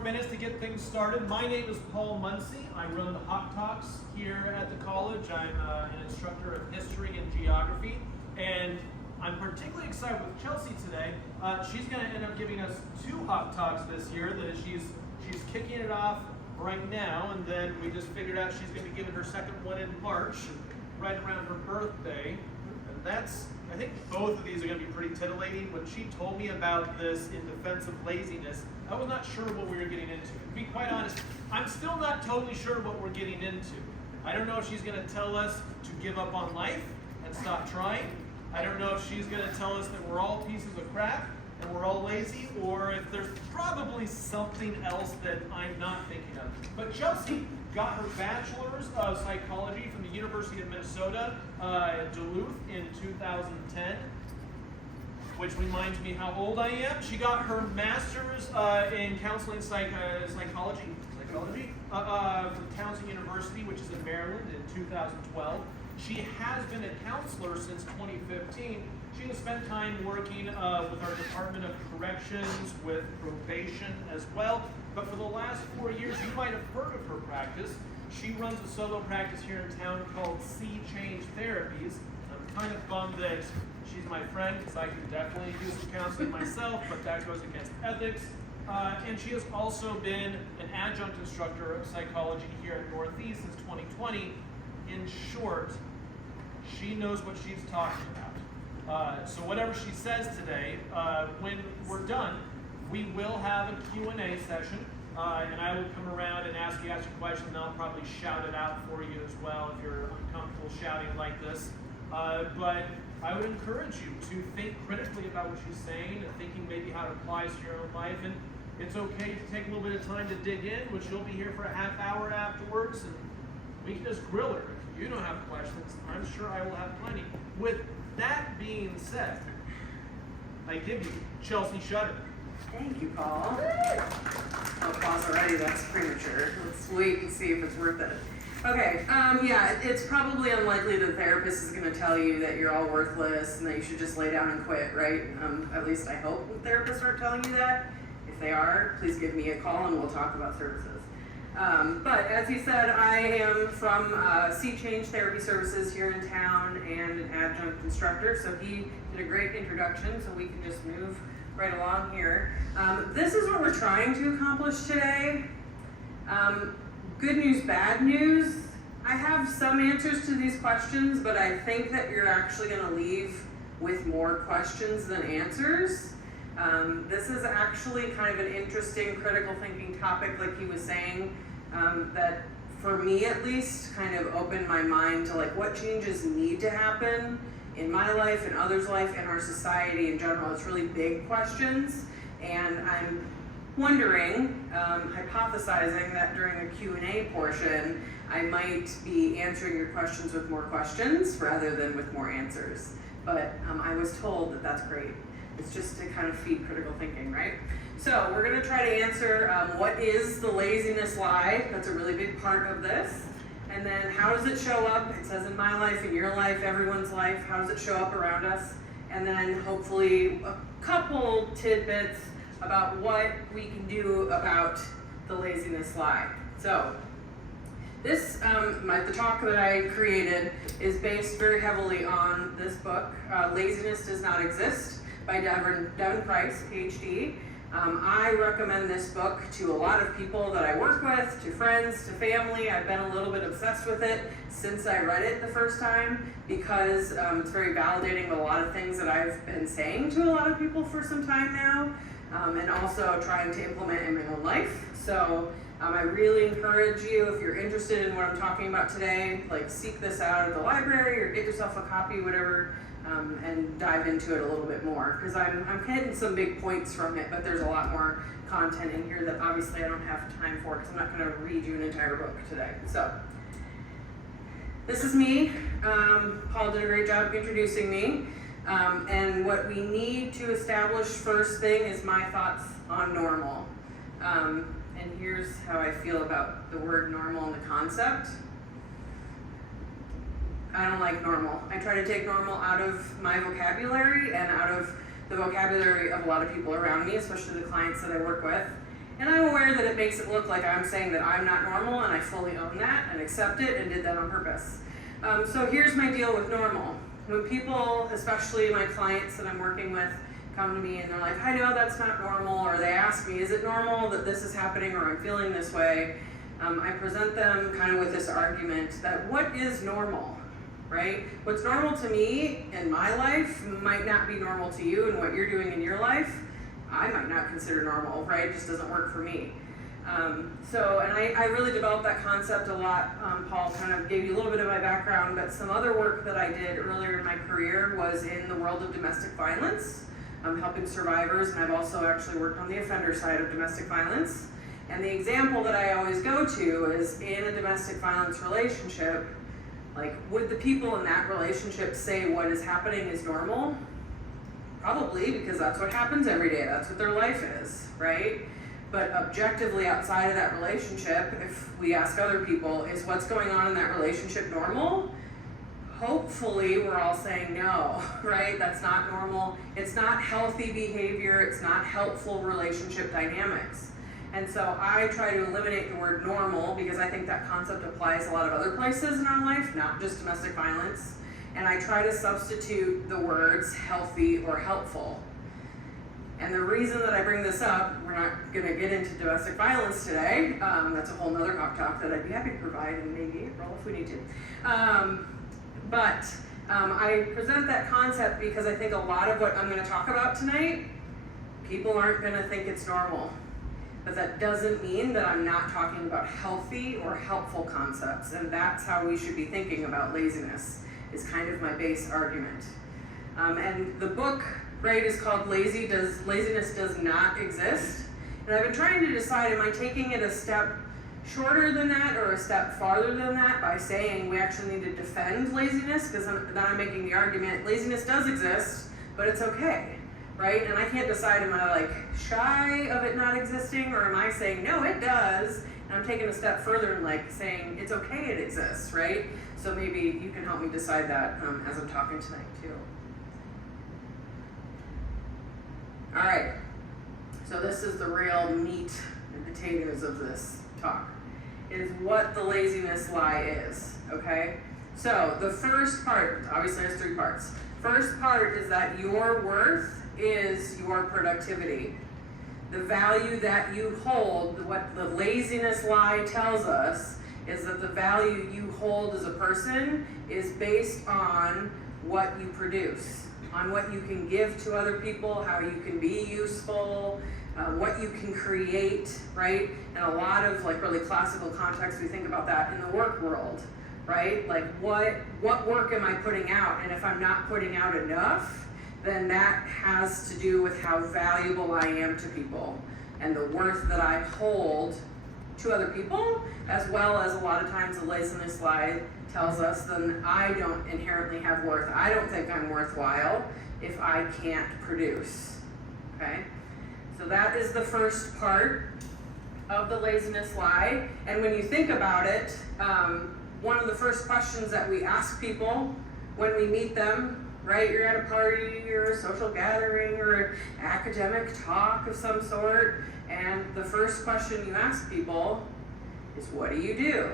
more minutes to get things started. My name is Paul Muncie. I run the Hot Talks here at the college. I'm an instructor of history and geography, and I'm particularly excited with Chelsea today. She's going to end up giving us 2 Hot Talks this year. That she's kicking it off right now, and then we just figured out she's going to be giving her second one in March, right around her birthday. And that's, I think both of these are going to be pretty titillating. When she told me about this in defense of laziness, I was not sure what we were getting into. To be quite honest, I'm still not totally sure what we're getting into. I don't know if she's going to tell us to give up on life and stop trying. I don't know if she's going to tell us that we're all pieces of crap and we're all lazy, or if there's probably something else that I'm not thinking of. But Chelsea got her bachelor's of psychology from the University of Minnesota, Duluth in 2010, which reminds me how old I am. She got her master's in counseling psychology from Townsend University, which is in Maryland, in 2012. She has been a counselor since 2015. She has spent time working with our Department of Corrections, with probation as well. But for the last 4 years, you might have heard of her practice. She runs a solo practice here in town called Sea Change Therapies. I'm kind of bummed that she's my friend, because I could definitely do some counseling myself, but that goes against ethics. And she has also been an adjunct instructor of psychology here at Northeast since 2020. In short, she knows what she's talking about. So whatever she says today, when we're done, we will have a Q&A session, and I will come around and ask you a question, and I'll probably shout it out for you as well if you're uncomfortable shouting like this. But I would encourage you to think critically about what she's saying and thinking maybe how it applies to your own life. And it's okay to take a little bit of time to dig in, which you'll be here for a half hour afterwards, and we can just grill her. If you don't have questions, I'm sure I will have plenty. With that being said, I give you Chelsea Schutter. Thank you, Paul. Oh, pause already, that's premature. Let's wait and see if it's worth it. Okay, yeah, it's probably unlikely the therapist is going to tell you that you're all worthless and that you should just lay down and quit, right? At least I hope therapists aren't telling you that. If they are, please give me a call and we'll talk about services. But as he said, I am from Sea Change Therapy Services here in town and an adjunct instructor, so he did a great introduction, so we can just move right along here. This is what we're trying to accomplish today. Good news, bad news. I have some answers to these questions, but I think that you're actually going to leave with more questions than answers. This is actually kind of an interesting critical thinking topic, like he was saying, that for me at least kind of opened my mind to like what changes need to happen in my life, in others' life, in our society in general. It's really big questions, and I'm wondering, hypothesizing that during the Q&A portion, I might be answering your questions with more questions rather than with more answers. But I was told that that's great. It's just to kind of feed critical thinking, right? So we're going to try to answer what is the laziness lie? That's a really big part of this. And then how does it show up? It says in my life, in your life, everyone's life. How does it show up around us? And then hopefully a couple tidbits about what we can do about the laziness lie. So this, the talk that I created is based very heavily on this book, Laziness Does Not Exist, by Devin Price, PhD. I recommend this book to a lot of people that I work with, to friends, to family. I've been a little bit obsessed with it since I read it the first time because it's very validating of a lot of things that I've been saying to a lot of people for some time now, and also trying to implement in my own life. So I really encourage you, if you're interested in what I'm talking about today, like seek this out at the library or get yourself a copy, whatever, and dive into it a little bit more, because I'm hitting some big points from it, but there's a lot more content in here that obviously I don't have time for, because I'm not going to read you an entire book today. So this is me. Paul did a great job introducing me, and what we need to establish first thing is my thoughts on normal. And here's how I feel about the word normal and the concept. I don't like normal. I try to take normal out of my vocabulary and out of the vocabulary of a lot of people around me, especially the clients that I work with. And I'm aware that it makes it look like I'm saying that I'm not normal, and I fully own that and accept it and did that on purpose. So here's my deal with normal. When people, especially my clients that I'm working with, come to me and they're like, I know that's not normal, or they ask me, is it normal that this is happening or I'm feeling this way? I present them kind of with this argument that what is normal, right? What's normal to me in my life might not be normal to you, and what you're doing in your life, I might not consider normal, right? It just doesn't work for me. And I really developed that concept a lot. Paul kind of gave you a little bit of my background, but some other work that I did earlier in my career was in the world of domestic violence. Helping survivors, and I've also actually worked on the offender side of domestic violence. And the example that I always go to is in a domestic violence relationship, like, would the people in that relationship say what is happening is normal? Probably, because that's what happens every day, that's what their life is, right? But objectively outside of that relationship, if we ask other people, is what's going on in that relationship normal? Hopefully we're all saying no, right? That's not normal. It's not healthy behavior. It's not helpful relationship dynamics. And so I try to eliminate the word normal because I think that concept applies a lot of other places in our life, not just domestic violence. And I try to substitute the words healthy or helpful. And the reason that I bring this up, we're not going to get into domestic violence today. That's a whole nother talk that I'd be happy to provide in maybe April if we need to. But I present that concept because I think a lot of what I'm going to talk about tonight, people aren't going to think it's normal. But that doesn't mean that I'm not talking about healthy or helpful concepts. And that's how we should be thinking about laziness, is kind of my base argument. And the book, right, is called Laziness Does Not Exist. And I've been trying to decide, am I taking it a step shorter than that or a step farther than that by saying we actually need to defend laziness, because then I'm making the argument laziness does exist, but it's okay, right? And I can't decide, am I like shy of it not existing, or am I saying no, it does, and I'm taking a step further and like saying it's okay, it exists, right? So maybe you can help me decide that as I'm talking tonight too. All right, so this is the real meat and potatoes of this talk, is what the laziness lie is, okay? So the first part, obviously there's 3 parts. First part is that your worth is your productivity. The value that you hold, what the laziness lie tells us, is that the value you hold as a person is based on what you produce, on what you can give to other people, how you can be useful, what you can create, right? In a lot of like really classical contexts, we think about that in the work world, right? Like what work am I putting out? And if I'm not putting out enough, then that has to do with how valuable I am to people and the worth that I hold to other people, as well as a lot of times the laziness lie tells us then I don't inherently have worth. I don't think I'm worthwhile if I can't produce, okay? So that is the first part of the laziness lie. And when you think about it, one of the first questions that we ask people when we meet them, right? You're at a party or a social gathering or an academic talk of some sort, and the first question you ask people is, what do you do?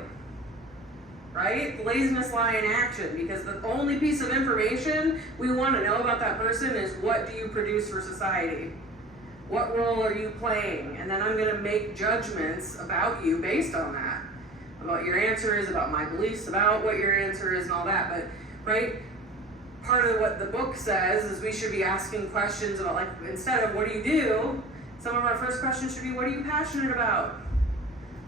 Right? Laziness lie in action, because the only piece of information we want to know about that person is, what do you produce for society? What role are you playing? And then I'm going to make judgments about you based on that. About your answers, about my beliefs, about what your answer is and all that. But, right, part of what the book says is we should be asking questions about, like, instead of what do you do, some of our first questions should be, what are you passionate about?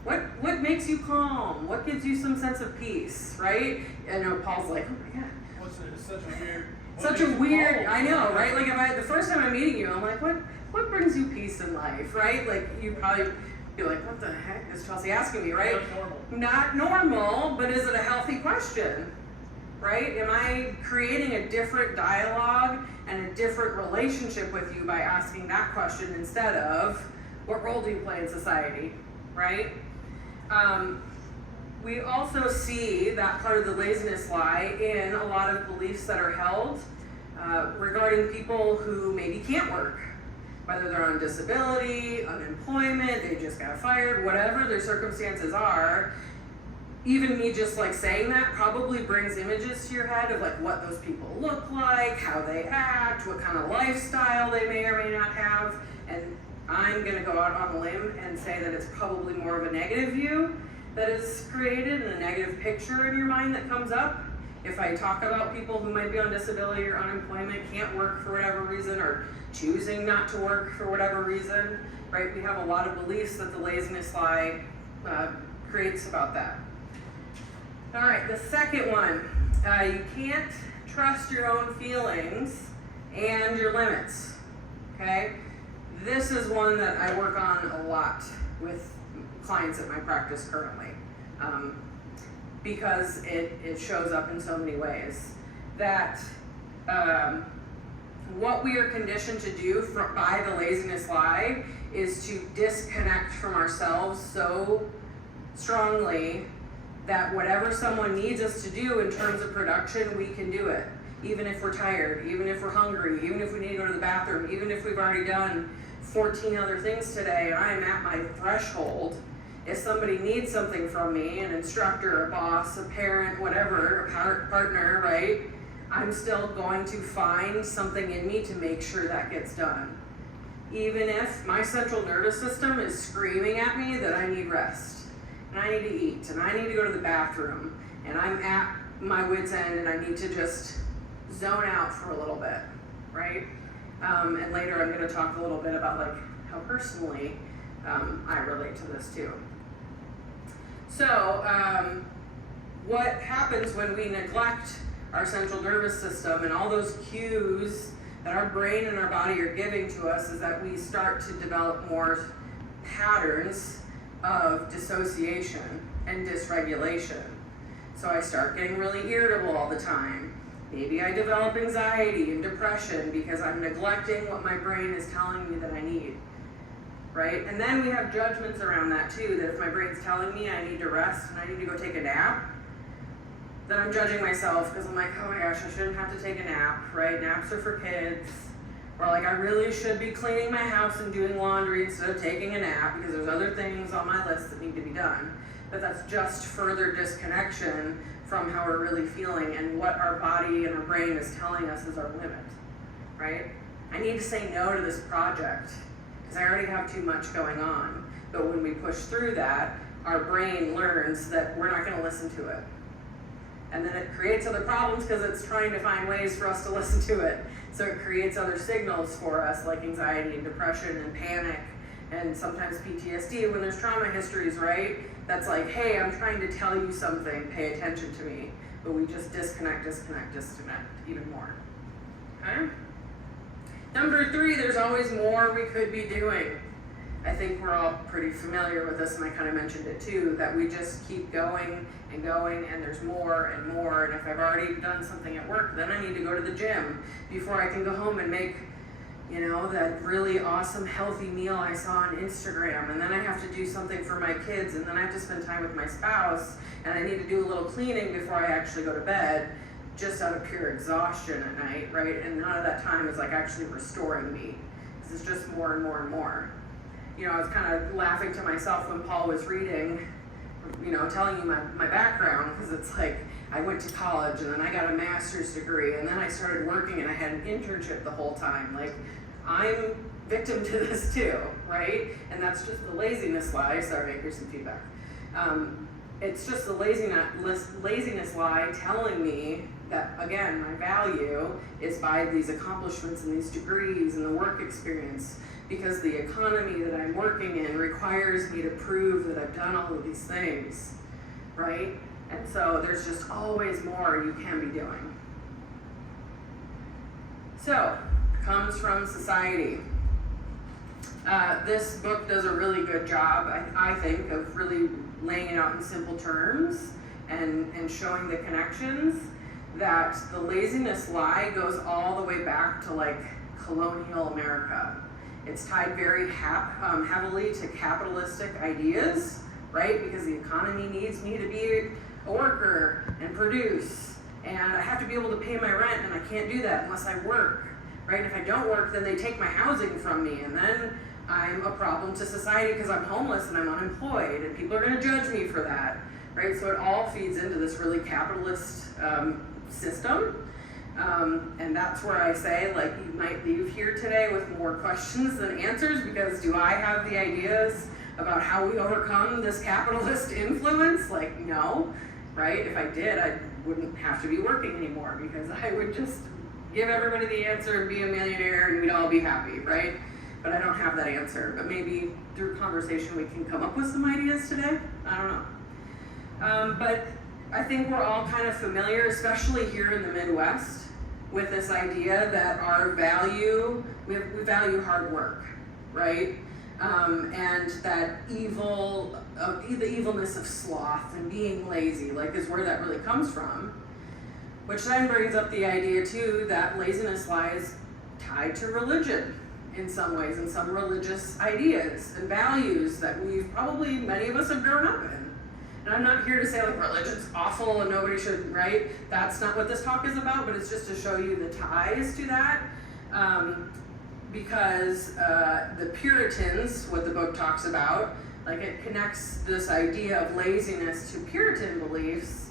What makes you calm? What gives you some sense of peace, right? I know Paul's like, oh my God. Such a weird, I know, right? Like the first time I'm meeting you, I'm like, what brings you peace in life, right? Like you probably be like, what the heck is Chelsea asking me, right? Not normal, but is it a healthy question, right? Am I creating a different dialogue and a different relationship with you by asking that question instead of, what role do you play in society, right? We also see that part of the laziness lie in a lot of beliefs that are held regarding people who maybe can't work. whether they're on disability, unemployment, they just got fired, whatever their circumstances are. Even me just like saying that probably brings images to your head of like what those people look like, how they act, what kind of lifestyle they may or may not have. And I'm gonna go out on a limb and say that it's probably more of a negative view that is created and a negative picture in your mind that comes up. If I talk about people who might be on disability or unemployment, can't work for whatever reason, or choosing not to work for whatever reason, right? We have a lot of beliefs that the laziness lie creates about that. All right, the second one, you can't trust your own feelings and your limits, okay? This is one that I work on a lot with clients at my practice currently, because it shows up in so many ways. That what we are conditioned to do by the laziness lie is to disconnect from ourselves so strongly that whatever someone needs us to do in terms of production, we can do it. Even if we're tired, even if we're hungry, even if we need to go to the bathroom, even if we've already done 14 other things today and I'm at my threshold. If somebody needs something from me, an instructor, a boss, a parent, whatever, a partner, right? I'm still going to find something in me to make sure that gets done. Even if my central nervous system is screaming at me that I need rest, and I need to eat, and I need to go to the bathroom, and I'm at my wit's end and I need to just zone out for a little bit, right? And later I'm gonna talk a little bit about like how personally I relate to this too. So what happens when we neglect our central nervous system and all those cues that our brain and our body are giving to us is that we start to develop more patterns of dissociation and dysregulation. So I start getting really irritable all the time. Maybe I develop anxiety and depression because I'm neglecting what my brain is telling me that I need, right? And then we have judgments around that too, that if my brain's telling me I need to rest and I need to go take a nap, then I'm judging myself because I'm like, oh my gosh, I shouldn't have to take a nap, right? Naps are for kids. Or like, I really should be cleaning my house and doing laundry instead of taking a nap because there's other things on my list that need to be done. But that's just further disconnection from how we're really feeling and what our body and our brain is telling us is our limit, right? I need to say no to this project because I already have too much going on. But when we push through that, our brain learns that we're not gonna listen to it. And then it creates other problems because it's trying to find ways for us to listen to it. So it creates other signals for us like anxiety and depression and panic and sometimes PTSD when there's trauma histories, right? That's like, hey, I'm trying to tell you something, pay attention to me. But we just disconnect even more, okay? Number 3, there's always more we could be doing. I think we're all pretty familiar with this, and I kind of mentioned it too, that we just keep going, and there's more and more, and if I've already done something at work, then I need to go to the gym before I can go home and make, you know, that really awesome healthy meal I saw on Instagram, and then I have to do something for my kids, and then I have to spend time with my spouse, and I need to do a little cleaning before I actually go to bed, just out of pure exhaustion at night, right? And none of that time is like actually restoring me. This is just more and more and more. You know, I was kind of laughing to myself when Paul was reading, you know, telling you my background, because it's like, I went to college and then I got a master's degree and then I started working and I had an internship the whole time. Like, I'm victim to this too, right? And that's just the laziness lie. Sorry, here's some feedback. It's just the laziness lie telling me that, again, my value is by these accomplishments and these degrees and the work experience, because the economy that I'm working in requires me to prove that I've done all of these things, right? And so there's just always more you can be doing. So, comes from society. This book does a really good job, I think, of really laying it out in simple terms and showing the connections, that the laziness lie goes all the way back to like colonial America. It's tied very heavily to capitalistic ideas, right? Because the economy needs me to be a worker and produce, and I have to be able to pay my rent, and I can't do that unless I work, right? If I don't work, then they take my housing from me, and then I'm a problem to society because I'm homeless and I'm unemployed, and people are going to judge me for that, right? So it all feeds into this really capitalist system. And that's where I say, like, you might leave here today with more questions than answers, because do I have the ideas about how we overcome this capitalist influence? Like, no, right? If I did, I wouldn't have to be working anymore, because I would just give everybody the answer and be a millionaire and we'd all be happy, right? But I don't have that answer. But maybe through conversation we can come up with some ideas today. I don't know. But I think we're all kind of familiar, especially here in the Midwest, with this idea that our value, we value hard work, right? And that the evilness of sloth and being lazy, like, is where that really comes from. Which then brings up the idea too that laziness lies tied to religion in some ways, and some religious ideas and values that many of us have grown up in. And I'm not here to say, like, religion's awful and nobody should, right? That's not what this talk is about, but it's just to show you the ties to that. Because the Puritans, what the book talks about, like, it connects this idea of laziness to Puritan beliefs,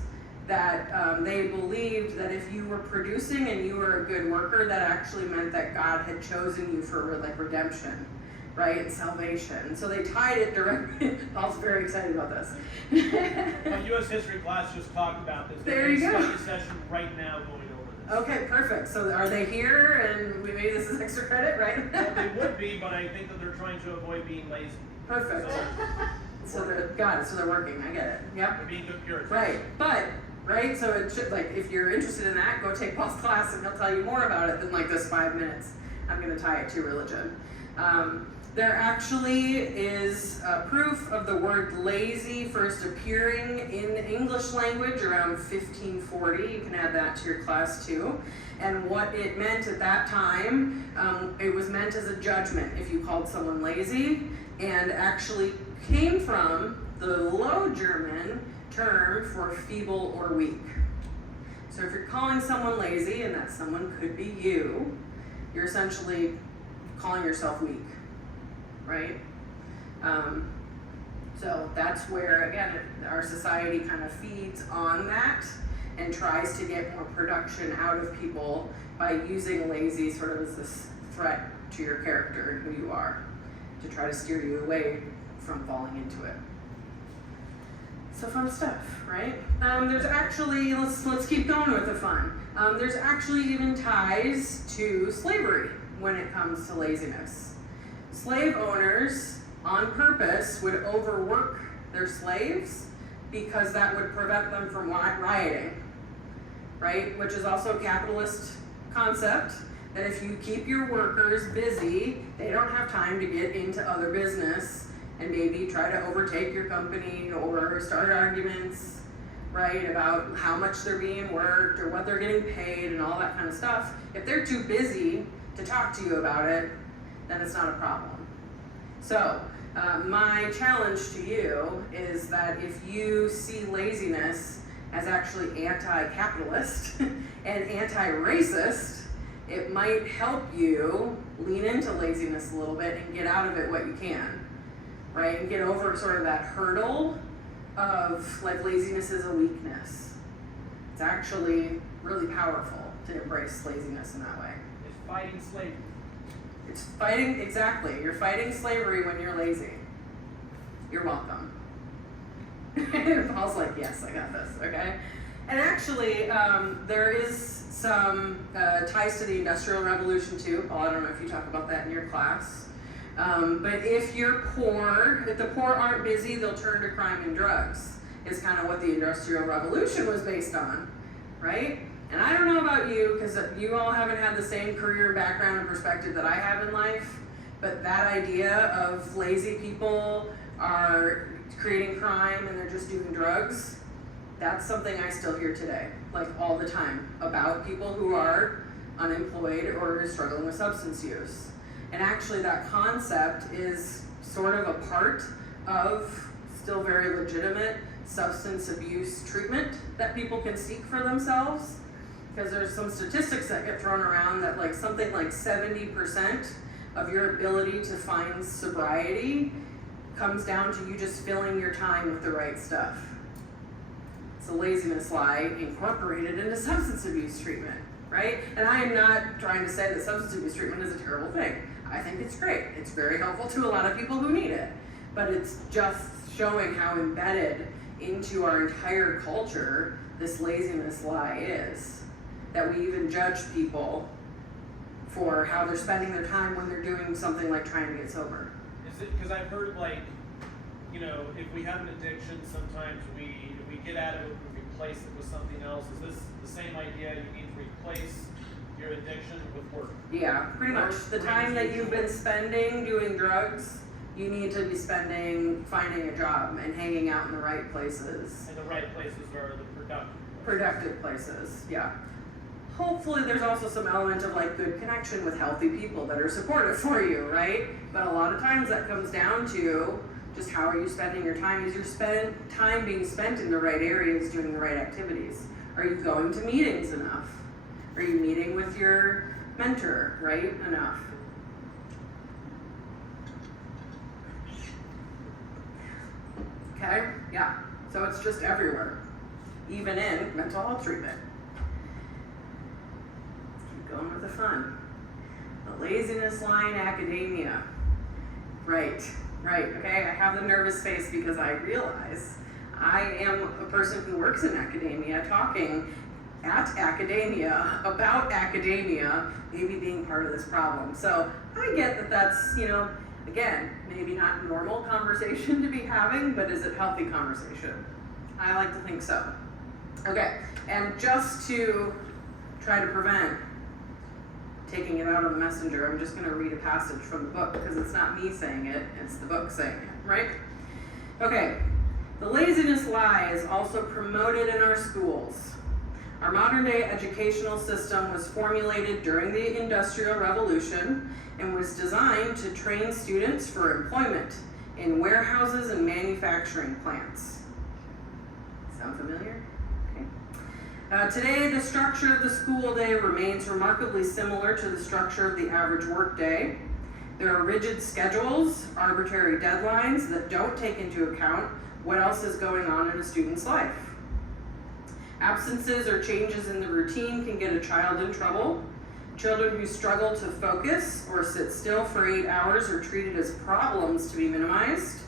that they believed that if you were producing and you were a good worker, that actually meant that God had chosen you for, like, redemption, right, and salvation. So they tied it directly. Paul's very excited about this. My U.S. history class just talked about this. There you go. There's a study session right now going over this. Okay, perfect. So are they here, and maybe this is extra credit, right? Well, they would be, but I think that they're trying to avoid being lazy. Perfect. So they're working. I get it. Yep. They're being good Puritans. Right, so it should, like, if you're interested in that, go take Paul's class and he'll tell you more about it than, like, this 5 minutes. I'm going to tie it to religion. There actually is proof of the word lazy first appearing in the English language around 1540. You can add that to your class too. And what it meant at that time, it was meant as a judgment if you called someone lazy, and actually came from the Low German term for feeble or weak. So if you're calling someone lazy, and that someone could be you, you're essentially calling yourself weak, right? So that's where, again, our society kind of feeds on that and tries to get more production out of people by using lazy sort of as this threat to your character and who you are, to try to steer you away from falling into it. So fun stuff, right? There's actually, let's keep going with the fun. There's actually even ties to slavery when it comes to laziness. Slave owners, on purpose, would overwork their slaves because that would prevent them from rioting, right? Which is also a capitalist concept, that if you keep your workers busy, they don't have time to get into other business and maybe try to overtake your company or start arguments, right, about how much they're being worked or what they're getting paid and all that kind of stuff. If they're too busy to talk to you about it, then it's not a problem. So my challenge to you is that if you see laziness as actually anti-capitalist and anti-racist, it might help you lean into laziness a little bit and get out of it what you can. Right, and get over sort of that hurdle of, like, laziness is a weakness. It's actually really powerful to embrace laziness in that way. It's fighting slavery. It's fighting, exactly. You're fighting slavery when you're lazy. You're welcome. Paul's like, yes, I got this, okay? And actually, there is some ties to the Industrial Revolution too. Paul, I don't know if you talk about that in your class. But if you're poor, if the poor aren't busy, they'll turn to crime and drugs, is kind of what the Industrial Revolution was based on, right? And I don't know about you, because you all haven't had the same career background and perspective that I have in life, but that idea of lazy people are creating crime and they're just doing drugs, that's something I still hear today, like all the time, about people who are unemployed or struggling with substance use. And actually that concept is sort of a part of still very legitimate substance abuse treatment that people can seek for themselves. because there's some statistics that get thrown around that like something like 70% of your ability to find sobriety comes down to you just filling your time with the right stuff. It's a laziness lie incorporated into substance abuse treatment, right? And I am not trying to say that substance abuse treatment is a terrible thing. I think it's great. It's very helpful to a lot of people who need it. But it's just showing how embedded into our entire culture this laziness lie is. That we even judge people for how they're spending their time when they're doing something like trying to get sober. Is it, because I've heard like, you know, if we have an addiction, sometimes we get out of it, we replace it with something else. Is this the same idea? You need to replace your addiction with work? Yeah, pretty much. The time that you've been spending doing drugs, you need to be spending finding a job and hanging out in the right places. And the right places are the productive places. Productive places, yeah. Hopefully there's also some element of like good connection with healthy people that are supportive for you, right? But a lot of times that comes down to just how are you spending your time? Is your time being spent in the right areas, doing the right activities? Are you going to meetings enough? Are you meeting with your mentor, right? Enough. Okay, yeah. So it's just everywhere, even in mental health treatment. Going with the fun. The laziness lie in academia. Right, okay, I have the nervous face because I realize I am a person who works in academia, talking at academia, about academia, maybe being part of this problem. So I get that that's, you know, again, maybe not normal conversation to be having, but is it healthy conversation? I like to think so. Okay, and just to try to prevent taking it out on the messenger, I'm just going to read a passage from the book because it's not me saying it, it's the book saying it, right? Okay, the laziness lie is also promoted in our schools. Our modern day educational system was formulated during the Industrial Revolution and was designed to train students for employment in warehouses and manufacturing plants. Sound familiar? Today, the structure of the school day remains remarkably similar to the structure of the average work day. There are rigid schedules, arbitrary deadlines that don't take into account what else is going on in a student's life. Absences or changes in the routine can get a child in trouble. Children who struggle to focus or sit still for 8 hours are treated as problems to be minimized.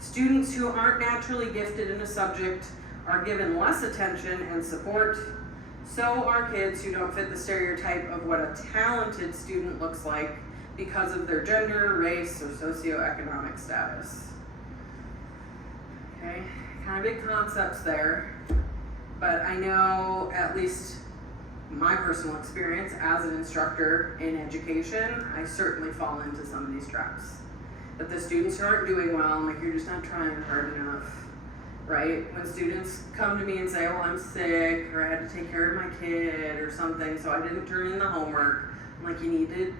Students who aren't naturally gifted in a subject are given less attention and support. So are kids who don't fit the stereotype of what a talented student looks like because of their gender, race, or socioeconomic status. Okay, kind of big concepts there, but I know, at least my personal experience as an instructor in education, I certainly fall into some of these traps. That the students who aren't doing well, I'm like, you're just not trying hard enough. Right? When students come to me and say, well, I'm sick, or I had to take care of my kid or something, so I didn't turn in the homework. I'm like, you need to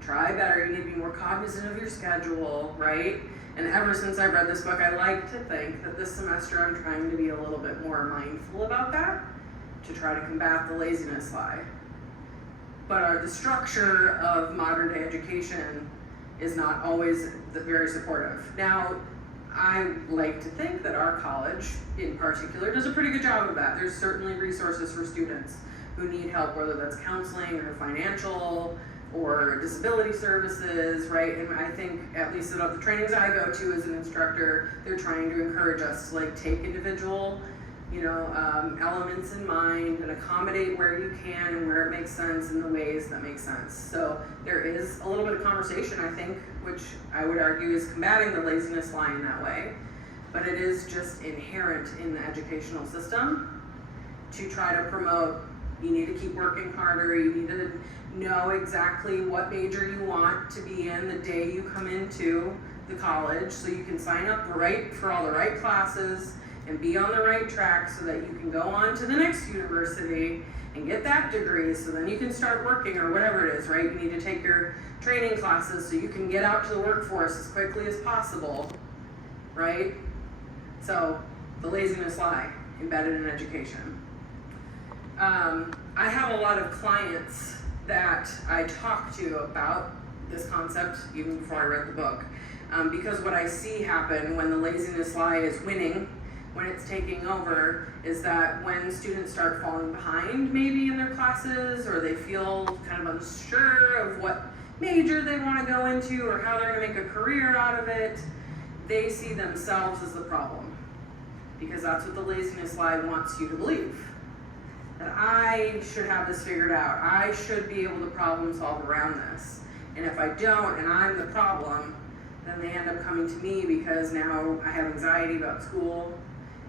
try better. You need to be more cognizant of your schedule, right? And ever since I read this book, I like to think that this semester I'm trying to be a little bit more mindful about that to try to combat the laziness lie. But the structure of modern day education is not always very supportive. Now, I like to think that our college, in particular, does a pretty good job of that. There's certainly resources for students who need help, whether that's counseling or financial or disability services, right? And I think, at least at the trainings I go to as an instructor, they're trying to encourage us to like take individual, elements in mind and accommodate where you can and where it makes sense in the ways that make sense. So there is a little bit of conversation, I think, which I would argue is combating the laziness lie in that way. But it is just inherent in the educational system to try to promote, you need to keep working harder, you need to know exactly what major you want to be in the day you come into the college so you can sign up right for all the right classes and be on the right track so that you can go on to the next university and get that degree so then you can start working or whatever it is, right? You need to take your training classes so you can get out to the workforce as quickly as possible, right? So the laziness lie embedded in education. I have a lot of clients that I talk to about this concept even before I read the book. Because what I see happen when the laziness lie is winning, when it's taking over, is that when students start falling behind maybe in their classes, or they feel kind of unsure of what major they want to go into or how they're going to make a career out of it, they see themselves as the problem. Because that's what the laziness lie wants you to believe. That I should have this figured out. I should be able to problem solve around this. And if I don't, and I'm the problem, then they end up coming to me because now I have anxiety about school,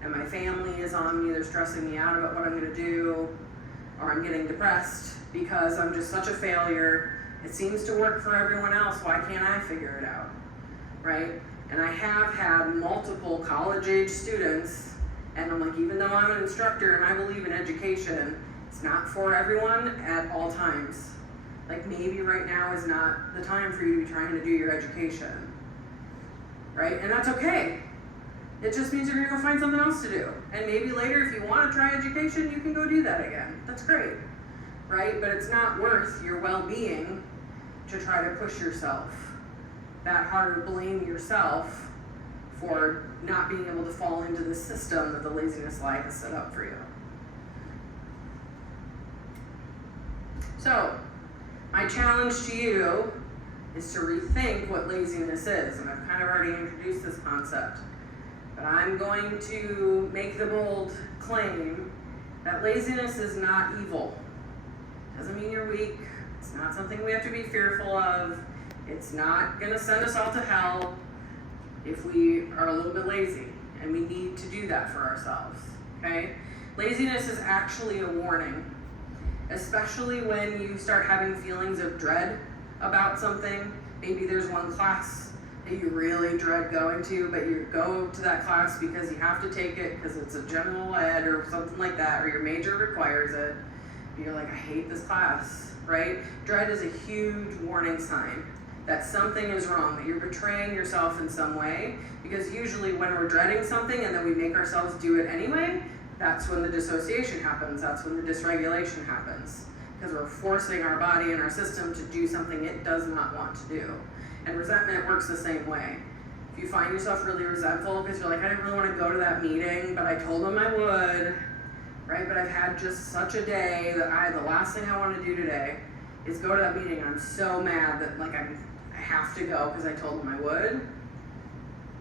and my family is on me, they're stressing me out about what I'm gonna do, or I'm getting depressed because I'm just such a failure. It seems to work for everyone else, why can't I figure it out, right? And I have had multiple college-age students, and I'm like, even though I'm an instructor and I believe in education, it's not for everyone at all times. Like maybe right now is not the time for you to be trying to do your education, right? And that's okay. It just means you're gonna go find something else to do. And maybe later, if you wanna try education, you can go do that again. That's great, right? But it's not worth your well-being to try to push yourself that hard, or blame yourself for not being able to fall into the system that the laziness lie has set up for you. So, my challenge to you is to rethink what laziness is, and I've kind of already introduced this concept. But I'm going to make the bold claim that laziness is not evil. Doesn't mean you're weak. It's not something we have to be fearful of. It's not gonna send us all to hell if we are a little bit lazy, and we need to do that for ourselves, okay? Laziness is actually a warning, especially when you start having feelings of dread about something. Maybe there's one class that you really dread going to, but you go to that class because you have to take it because it's a general ed or something like that, or your major requires it. You're like, I hate this class, right? Dread is a huge warning sign that something is wrong, that you're betraying yourself in some way, because usually when we're dreading something and then we make ourselves do it anyway, that's when the dissociation happens, that's when the dysregulation happens, because we're forcing our body and our system to do something it does not want to do. And resentment works the same way. If you find yourself really resentful because you're like, I didn't really want to go to that meeting, but I told them I would, right? But I've had just such a day that the last thing I want to do today is go to that meeting, and I'm so mad that like I have to go because I told them I would.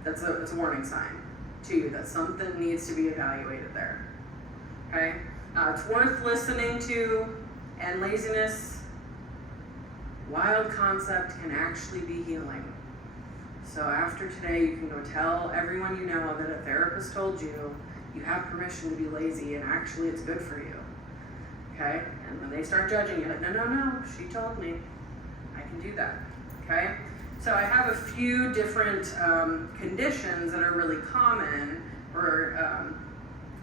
It's a warning sign to you that something needs to be evaluated there, okay? It's worth listening to, and laziness, wild concept, can actually be healing. So after today, you can go tell everyone you know that a therapist told you you have permission to be lazy, and actually it's good for you, okay? And when they start judging you, like, no, she told me I can do that, okay? So I have a few different conditions that are really common, or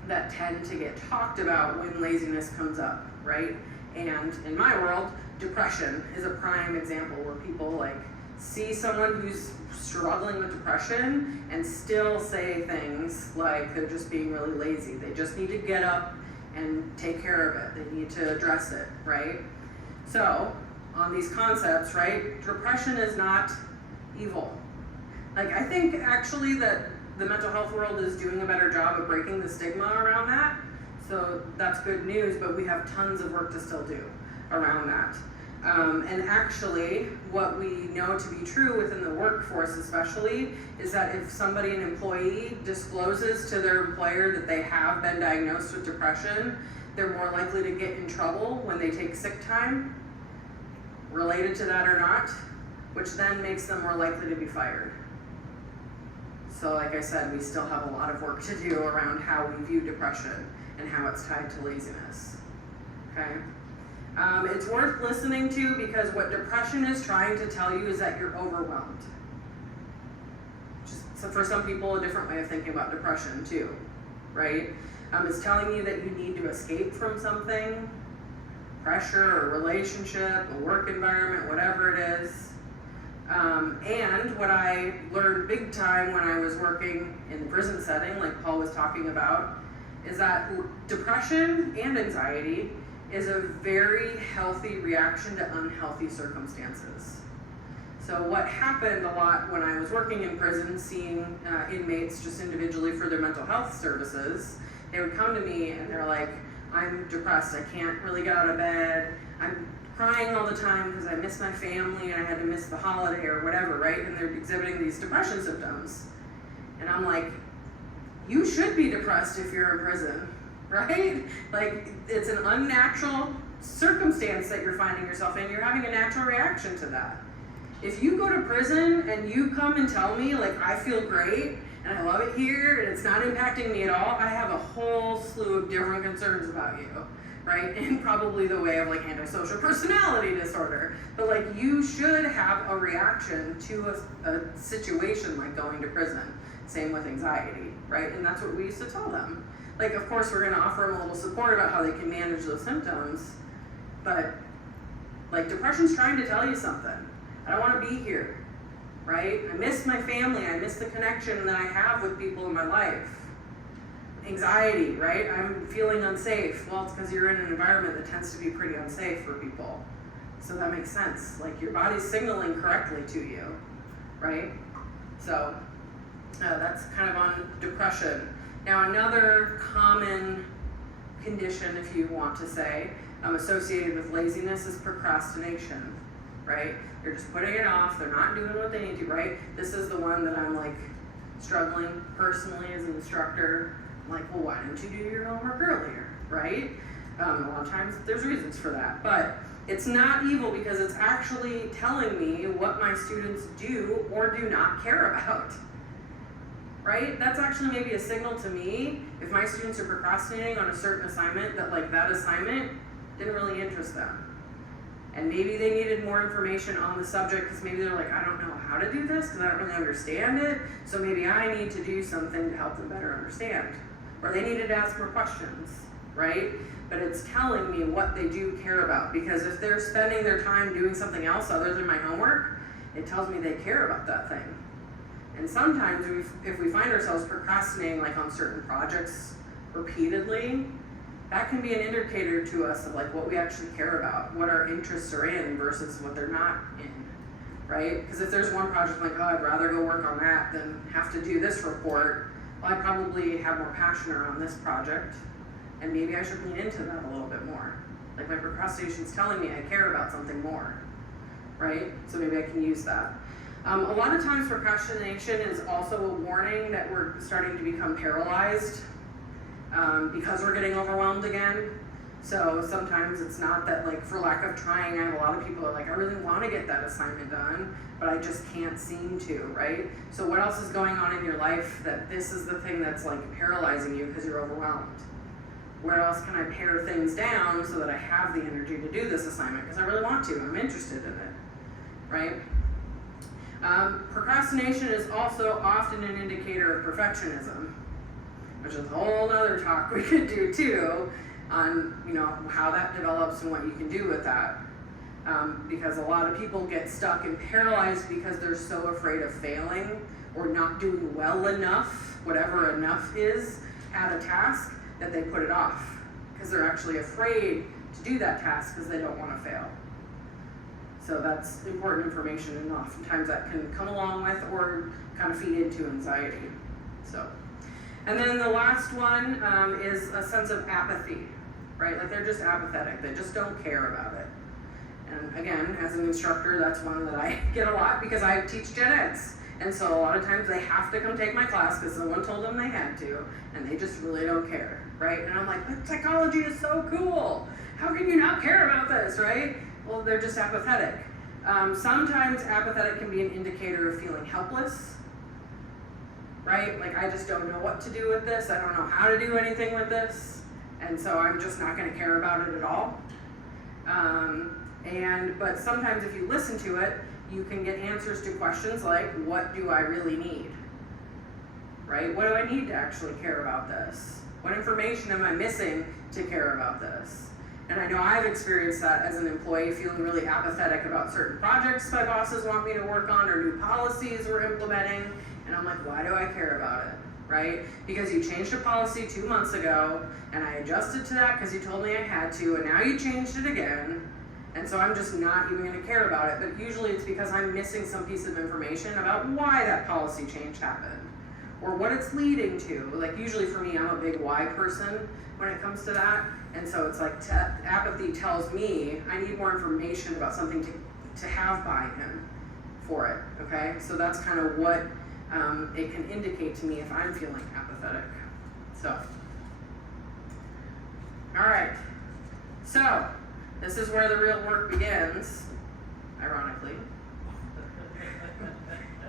that tend to get talked about when laziness comes up, right? And in my world, depression is a prime example where people like see someone who's struggling with depression and still say things like they're just being really lazy. They just need to get up and take care of it. They need to address it, right? So on these concepts, right, depression is not evil. Like, I think actually that the mental health world is doing a better job of breaking the stigma around that. So that's good news, but we have tons of work to still do around that. And actually, what we know to be true within the workforce especially, is that if somebody, an employee, discloses to their employer that they have been diagnosed with depression, they're more likely to get in trouble when they take sick time, related to that or not, which then makes them more likely to be fired. So like I said, we still have a lot of work to do around how we view depression and how it's tied to laziness, okay? It's worth listening to, because what depression is trying to tell you is that you're overwhelmed. Just so for some people, a different way of thinking about depression too, right? It's telling you that you need to escape from something, pressure, or relationship, a work environment, whatever it is. And what I learned big time when I was working in the prison setting, like Paul was talking about, is that depression and anxiety is a very healthy reaction to unhealthy circumstances. So what happened a lot when I was working in prison, seeing inmates just individually for their mental health services, they would come to me and they're like, I'm depressed, I can't really get out of bed, I'm crying all the time because I miss my family and I had to miss the holiday or whatever, right? And they're exhibiting these depression symptoms. And I'm like, you should be depressed if you're in prison, right? Like, it's an unnatural circumstance that you're finding yourself in. You're having a natural reaction to that. If you go to prison and you come and tell me, like, I feel great and I love it here and it's not impacting me at all, I have a whole slew of different concerns about you, right? In probably the way of like antisocial personality disorder. But like, you should have a reaction to a situation like going to prison. Same with anxiety, right? And that's what we used to tell them. Like, of course, we're gonna offer them a little support about how they can manage those symptoms, but like, depression's trying to tell you something. I don't wanna be here, right? I miss my family, I miss the connection that I have with people in my life. Anxiety, right? I'm feeling unsafe. Well, it's because you're in an environment that tends to be pretty unsafe for people. So that makes sense. Like, your body's signaling correctly to you, right? So that's kind of on depression. Now, another common condition, if you want to say, associated with laziness is procrastination, right? They're just putting it off, they're not doing what they need to, right? This is the one that I'm like struggling personally as an instructor. I'm like, well, why didn't you do your homework earlier, right? A lot of times there's reasons for that, but it's not evil because it's actually telling me what my students do or do not care about. Right? That's actually maybe a signal to me if my students are procrastinating on a certain assignment that like that assignment didn't really interest them. And maybe they needed more information on the subject because maybe they're like, I don't know how to do this because I don't really understand it. So maybe I need to do something to help them better understand. Or they needed to ask more questions, right? But it's telling me what they do care about, because if they're spending their time doing something else other than my homework, it tells me they care about that thing. And sometimes if we find ourselves procrastinating like on certain projects repeatedly, that can be an indicator to us of like what we actually care about, what our interests are in versus what they're not in, right? Because if there's one project like, oh, I'd rather go work on that than have to do this report, well, I probably have more passion around this project, and maybe I should lean into that a little bit more. Like, my procrastination's telling me I care about something more, right? So maybe I can use that. A lot of times procrastination is also a warning that we're starting to become paralyzed because we're getting overwhelmed again. So sometimes it's not that, like, for lack of trying, I have a lot of people are like, I really want to get that assignment done, but I just can't seem to, right? So what else is going on in your life that this is the thing that's like paralyzing you because you're overwhelmed? Where else can I pare things down so that I have the energy to do this assignment? Because I really want to, I'm interested in it, right? Procrastination is also often an indicator of perfectionism, which is a whole other talk we could do too on, you know, how that develops and what you can do with that. Because a lot of people get stuck and paralyzed because they're so afraid of failing or not doing well enough, whatever enough is, at a task, that they put it off because they're actually afraid to do that task because they don't want to fail. So that's important information, and oftentimes that can come along with or kind of feed into anxiety. So, and then the last one is a sense of apathy, right? Like, they're just apathetic, they just don't care about it. And again, as an instructor, that's one that I get a lot because I teach gen eds. And so a lot of times they have to come take my class because someone told them they had to, and they just really don't care, right? And I'm like, but psychology is so cool. How can you not care about this, right? Well, they're just apathetic. Sometimes apathetic can be an indicator of feeling helpless, right? Like, I just don't know what to do with this. I don't know how to do anything with this. And so I'm just not going to care about it at all. But sometimes if you listen to it, you can get answers to questions like, what do I really need? Right? What do I need to actually care about this? What information am I missing to care about this? And I know I've experienced that as an employee, feeling really apathetic about certain projects my bosses want me to work on or new policies we're implementing. And I'm like, why do I care about it? right? Because you changed a policy 2 months ago, and I adjusted to that because you told me I had to, and now you changed it again, and so I'm just not even going to care about it. But usually it's because I'm missing some piece of information about why that policy change happened, or what it's leading to. Like usually for me, I'm a big why person when it comes to that, and so it's like apathy tells me I need more information about something to have buy-in for it, okay? So that's kind of what it can indicate to me if I'm feeling apathetic. So, all right. So, this is where the real work begins, ironically,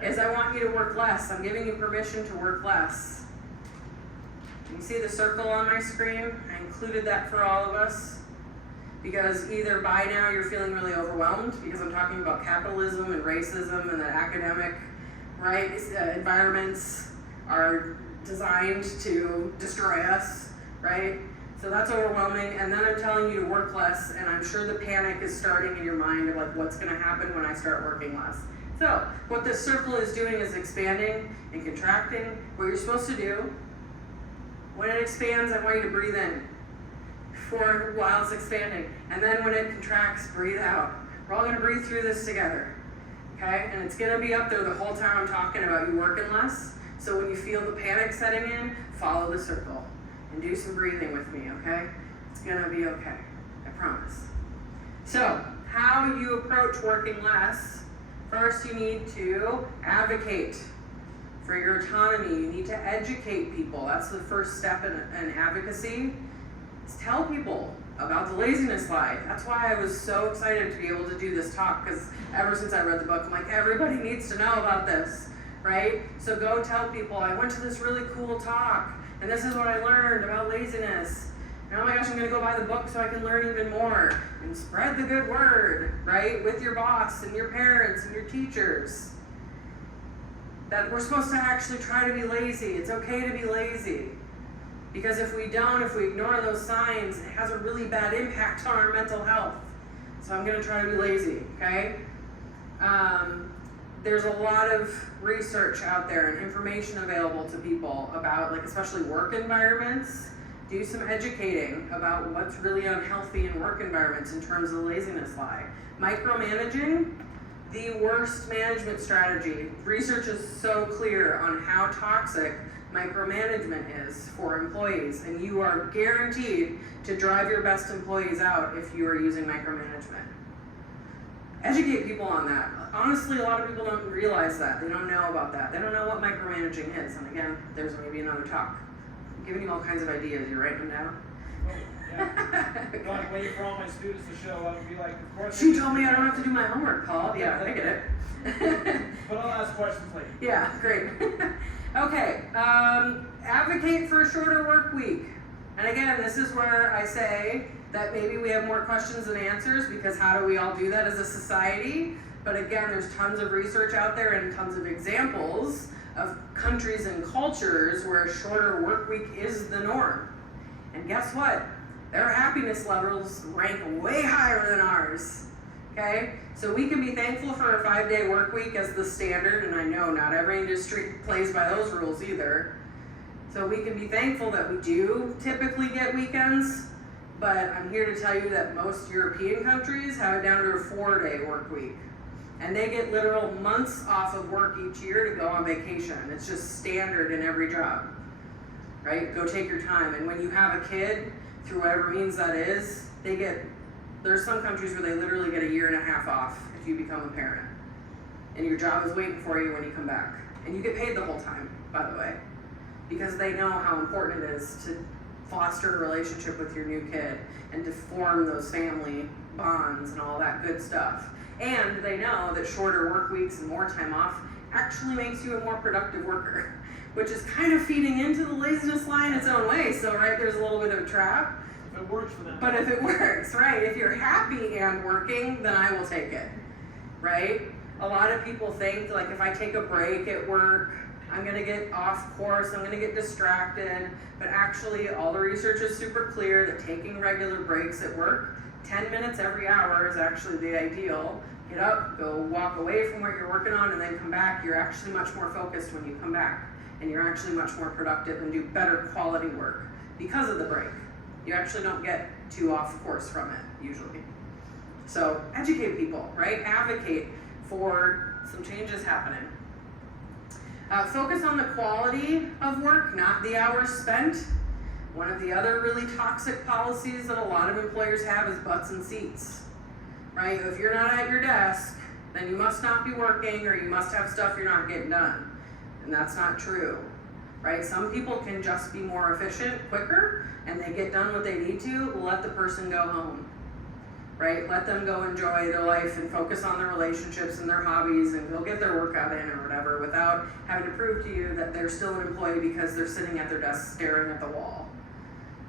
is I want you to work less. I'm giving you permission to work less. You see the circle on my screen? I included that for all of us. Because either by now you're feeling really overwhelmed because I'm talking about capitalism and racism and that academic environments are designed to destroy us, right? So that's overwhelming, and then I'm telling you to work less, and I'm sure the panic is starting in your mind of like what's gonna happen when I start working less. So what this circle is doing is expanding and contracting. What you're supposed to do, when it expands, I want you to breathe in for while it's expanding. And then when it contracts, breathe out. We're all gonna breathe through this together, okay? And it's gonna be up there the whole time I'm talking about you working less. So when you feel the panic setting in, follow the circle and do some breathing with me, okay? It's gonna be okay, I promise. So, how you approach working less, first you need to advocate for your autonomy. You need to educate people. That's the first step in advocacy. Tell people about the laziness lie. That's why I was so excited to be able to do this talk, because ever since I read the book, I'm like, everybody needs to know about this, right? So go tell people, I went to this really cool talk, and this is what I learned about laziness. And oh my gosh, I'm gonna go buy the book so I can learn even more. And spread the good word, right? With your boss and your parents and your teachers. That we're supposed to actually try to be lazy. It's okay to be lazy. Because if we ignore those signs, it has a really bad impact on our mental health. So I'm gonna try to be lazy, okay? There's a lot of research out there and information available to people about, like, especially work environments. Do some educating about what's really unhealthy in work environments in terms of the laziness lie. Micromanaging, the worst management strategy. Research is so clear on how toxic micromanagement is for employees, and you are guaranteed to drive your best employees out if you are using micromanagement. Educate people on that. Honestly, a lot of people don't realize that. They don't know about that. They don't know what micromanaging is. And again, there's maybe another talk. I'm giving you all kinds of ideas. You write them down? Oh, yeah. I'm waiting for all my students to show up and be like, of course. She told me I don't have to do my homework, Paul. Yeah, I get it. But I'll ask questions later. Yeah, great. Okay, advocate for a shorter work week. And again, this is where I say that maybe we have more questions than answers, because how do we all do that as a society? But again, there's tons of research out there and tons of examples of countries and cultures where a shorter work week is the norm. And guess what? Their happiness levels rank way higher than ours. Okay? So we can be thankful for a 5-day work week as the standard, and I know not every industry plays by those rules either. So we can be thankful that we do typically get weekends, but I'm here to tell you that most European countries have it down to a 4-day work week. And they get literal months off of work each year to go on vacation. It's just standard in every job, right? Go take your time. And when you have a kid, through whatever means that is, there's some countries where they literally get a 1.5 years off if you become a parent. And your job is waiting for you when you come back. And you get paid the whole time, by the way, because they know how important it is to foster a relationship with your new kid and to form those family bonds and all that good stuff. And they know that shorter work weeks and more time off actually makes you a more productive worker, which is kind of feeding into the laziness lie in its own way. So, right, there's a little bit of a trap. If it works for them. But if it works, right, if you're happy and working, then I will take it, right? A lot of people think, like, if I take a break at work, I'm gonna get off course, I'm gonna get distracted. But actually, all the research is super clear that taking regular breaks at work, 10 minutes every hour is actually the ideal. Get up, go walk away from what you're working on, and then come back. You're actually much more focused when you come back. and you're actually much more productive and do better quality work because of the break. You actually don't get too off course from it, usually. So educate people, right? Advocate for some changes happening. Focus on the quality of work, not the hours spent. One of the other really toxic policies that a lot of employers have is butts and seats, right? If you're not at your desk, then you must not be working, or you must have stuff you're not getting done. And that's not true, right? Some people can just be more efficient, quicker, and they get done what they need to. Let the person go home, right? Let them go enjoy their life and focus on their relationships and their hobbies and go get their workout in or whatever, without having to prove to you that they're still an employee because they're sitting at their desk staring at the wall,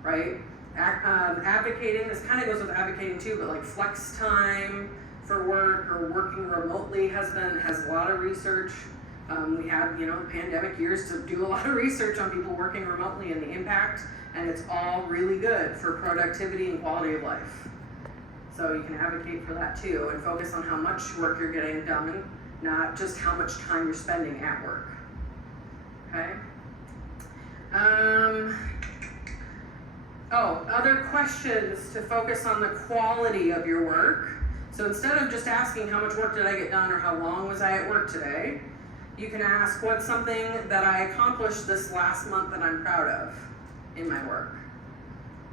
right? Advocating, this kind of goes with advocating too, but like flex time for work or working remotely has a lot of research. We had, pandemic years to do a lot of research on people working remotely and the impact, and it's all really good for productivity and quality of life. So you can advocate for that too, and focus on how much work you're getting done, not just how much time you're spending at work. Okay? Other questions to focus on the quality of your work. So instead of just asking how much work did I get done or how long was I at work today, you can ask, what's something that I accomplished this last month that I'm proud of in my work,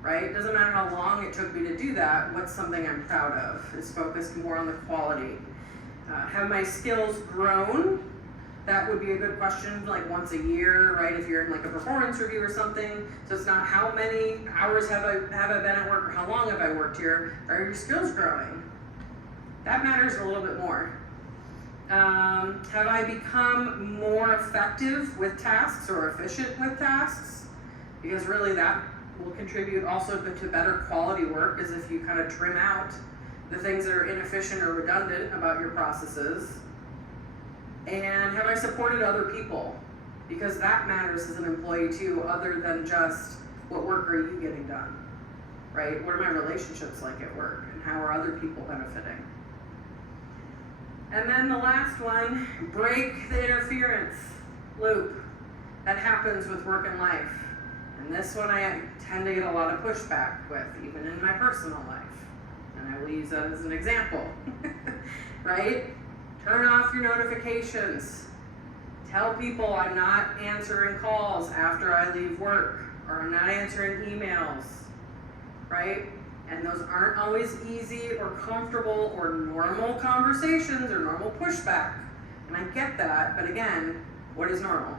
right? It doesn't matter how long it took me to do that, what's something I'm proud of? It's focused more on the quality. Have my skills grown? That would be a good question, like once a year, right? If you're in like a performance review or something. So it's not how many hours have I been at work or how long have I worked here. Are your skills growing? That matters a little bit more. Have I become more effective with tasks or efficient with tasks? Because really that will contribute also to better quality work, is if you kind of trim out the things that are inefficient or redundant about your processes. And have I supported other people? Because that matters as an employee too, other than just what work are you getting done, right? What are my relationships like at work, and how are other people benefiting? And then the last one, break the interference loop that happens with work and life. And this one I tend to get a lot of pushback with, even in my personal life. And I will use that as an example, right? Turn off your notifications. Tell people I'm not answering calls after I leave work, or I'm not answering emails, right? And those aren't always easy or comfortable or normal conversations or normal pushback. And I get that, but again, what is normal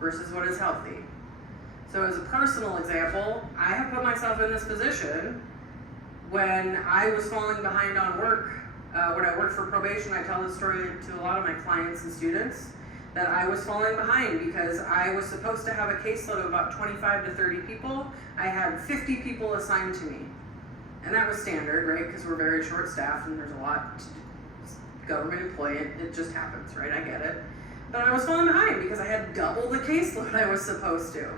versus what is healthy? So as a personal example, I have put myself in this position when I was falling behind on work. When I worked for probation, I tell this story to a lot of my clients and students, that I was falling behind because I was supposed to have a caseload of about 25 to 30 people. I had 50 people assigned to me. And that was standard, right? Because we're very short-staffed and there's a lot to government employee. It just happens, right? I get it. But I was falling behind because I had double the caseload I was supposed to.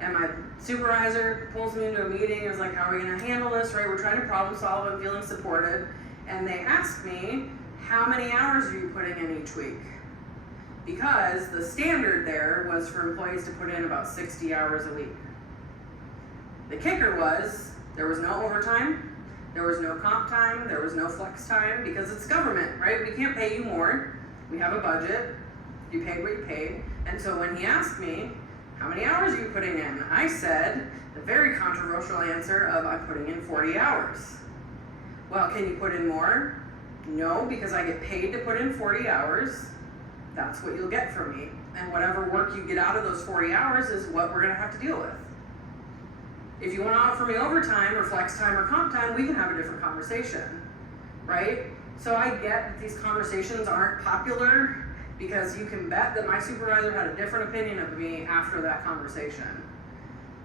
And my supervisor pulls me into a meeting and is like, how are we going to handle this, right? We're trying to problem solve and feeling supported. And they asked me, how many hours are you putting in each week? Because the standard there was for employees to put in about 60 hours a week. The kicker was, there was no overtime, there was no comp time, there was no flex time, because it's government, right? We can't pay you more. We have a budget. You paid what you paid. And so when he asked me, how many hours are you putting in? I said the very controversial answer of, I'm putting in 40 hours. Well, can you put in more? No, because I get paid to put in 40 hours. That's what you'll get from me. And whatever work you get out of those 40 hours is what we're gonna have to deal with. If you want to offer me overtime or flex time or comp time, we can have a different conversation, right? So I get that these conversations aren't popular, because you can bet that my supervisor had a different opinion of me after that conversation.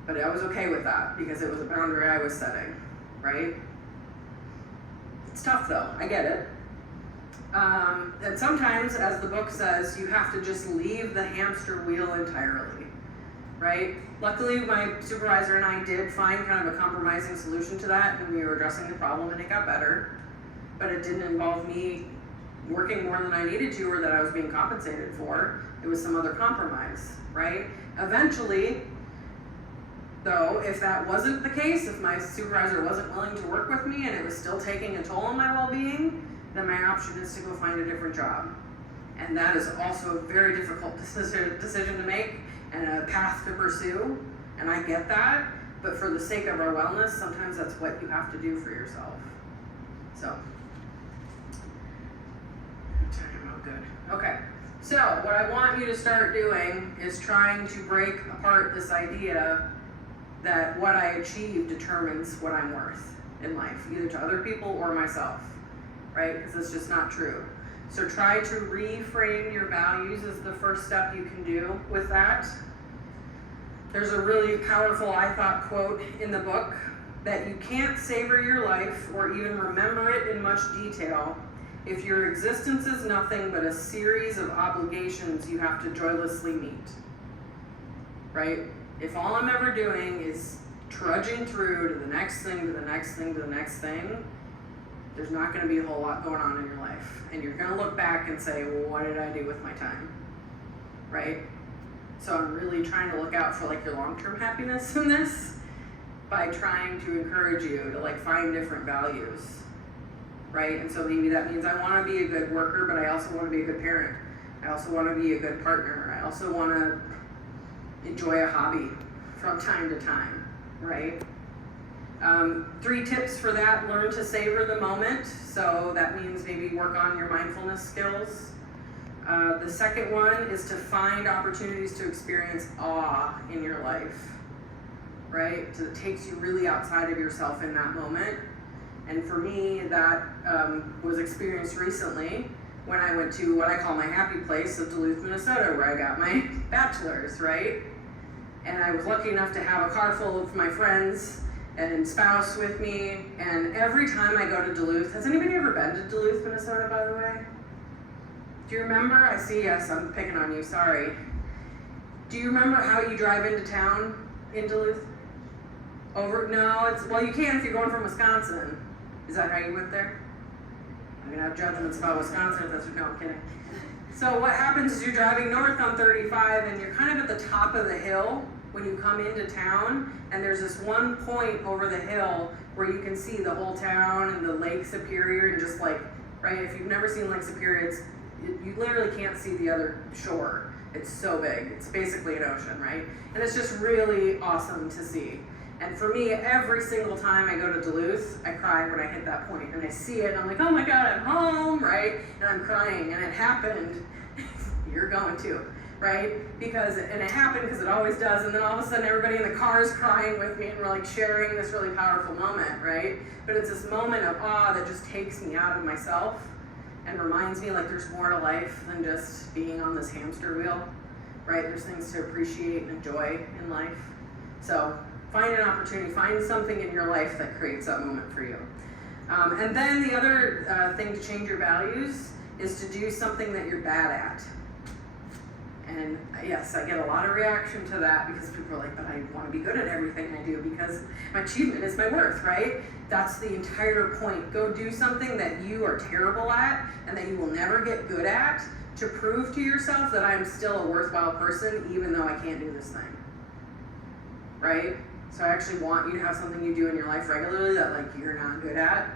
But I was okay with that because it was a boundary I was setting, right? It's tough though, I get it. And sometimes, as the book says, you have to just leave the hamster wheel entirely, right? Luckily, my supervisor and I did find kind of a compromising solution to that, and we were addressing the problem and it got better. But it didn't involve me working more than I needed to or that I was being compensated for. It was some other compromise, right? Eventually, though, if that wasn't the case, if my supervisor wasn't willing to work with me and it was still taking a toll on my well-being, then my option is to go find a different job. And that is also a very difficult decision to make and a path to pursue. And I get that, but for the sake of our wellness, sometimes that's what you have to do for yourself. So, good. Okay, so what I want you to start doing is trying to break apart this idea that what I achieve determines what I'm worth in life, either to other people or myself, right? Because it's just not true. So try to reframe your values as the first step you can do with that. There's a really powerful, I thought, quote in the book that you can't savor your life or even remember it in much detail if your existence is nothing but a series of obligations you have to joylessly meet, right? If all I'm ever doing is trudging through to the next thing, to the next thing, to the next thing, there's not going to be a whole lot going on in your life. And you're going to look back and say, well, what did I do with my time, right? So I'm really trying to look out for like your long-term happiness in this by trying to encourage you to like find different values, right? And so maybe that means I want to be a good worker, but I also want to be a good parent. I also want to be a good partner. I also want to enjoy a hobby from time to time, right? 3 tips for that: learn to savor the moment. So that means maybe work on your mindfulness skills. The second one is to find opportunities to experience awe in your life, right? So it takes you really outside of yourself in that moment. And for me, that was experienced recently when I went to what I call my happy place of Duluth, Minnesota, where I got my bachelor's, right? And I was lucky enough to have a car full of my friends and spouse with me. And every time I go to Duluth, has anybody ever been to Duluth, Minnesota, by the way? Do you remember? I see, yes, I'm picking on you, sorry. Do you remember how you drive into town in Duluth? Well, you can if you're going from Wisconsin. Is that how you went there? I'm gonna have judgments about Wisconsin if that's what, no, I'm kidding. So what happens is you're driving north on 35 and you're kind of at the top of the hill when you come into town, and there's this one point over the hill where you can see the whole town and the Lake Superior, and just like, right, if you've never seen Lake Superior, you literally can't see the other shore. It's so big. It's basically an ocean, right? And it's just really awesome to see. And for me, every single time I go to Duluth, I cry when I hit that point. And I see it, and I'm like, oh my God, I'm home, right? And I'm crying, and it happened. You're going to, right? And it happened because it always does. And then all of a sudden, everybody in the car is crying with me, and we're like sharing this really powerful moment, right? But it's this moment of awe that just takes me out of myself and reminds me like there's more to life than just being on this hamster wheel, right? There's things to appreciate and enjoy in life. So find an opportunity, find something in your life that creates that moment for you. And then the other thing to change your values is to do something that you're bad at. And yes, I get a lot of reaction to that because people are like, but I want to be good at everything I do because my achievement is my worth, right? That's the entire point. Go do something that you are terrible at and that you will never get good at to prove to yourself that I'm still a worthwhile person even though I can't do this thing, right? So I actually want you to have something you do in your life regularly that like you're not good at,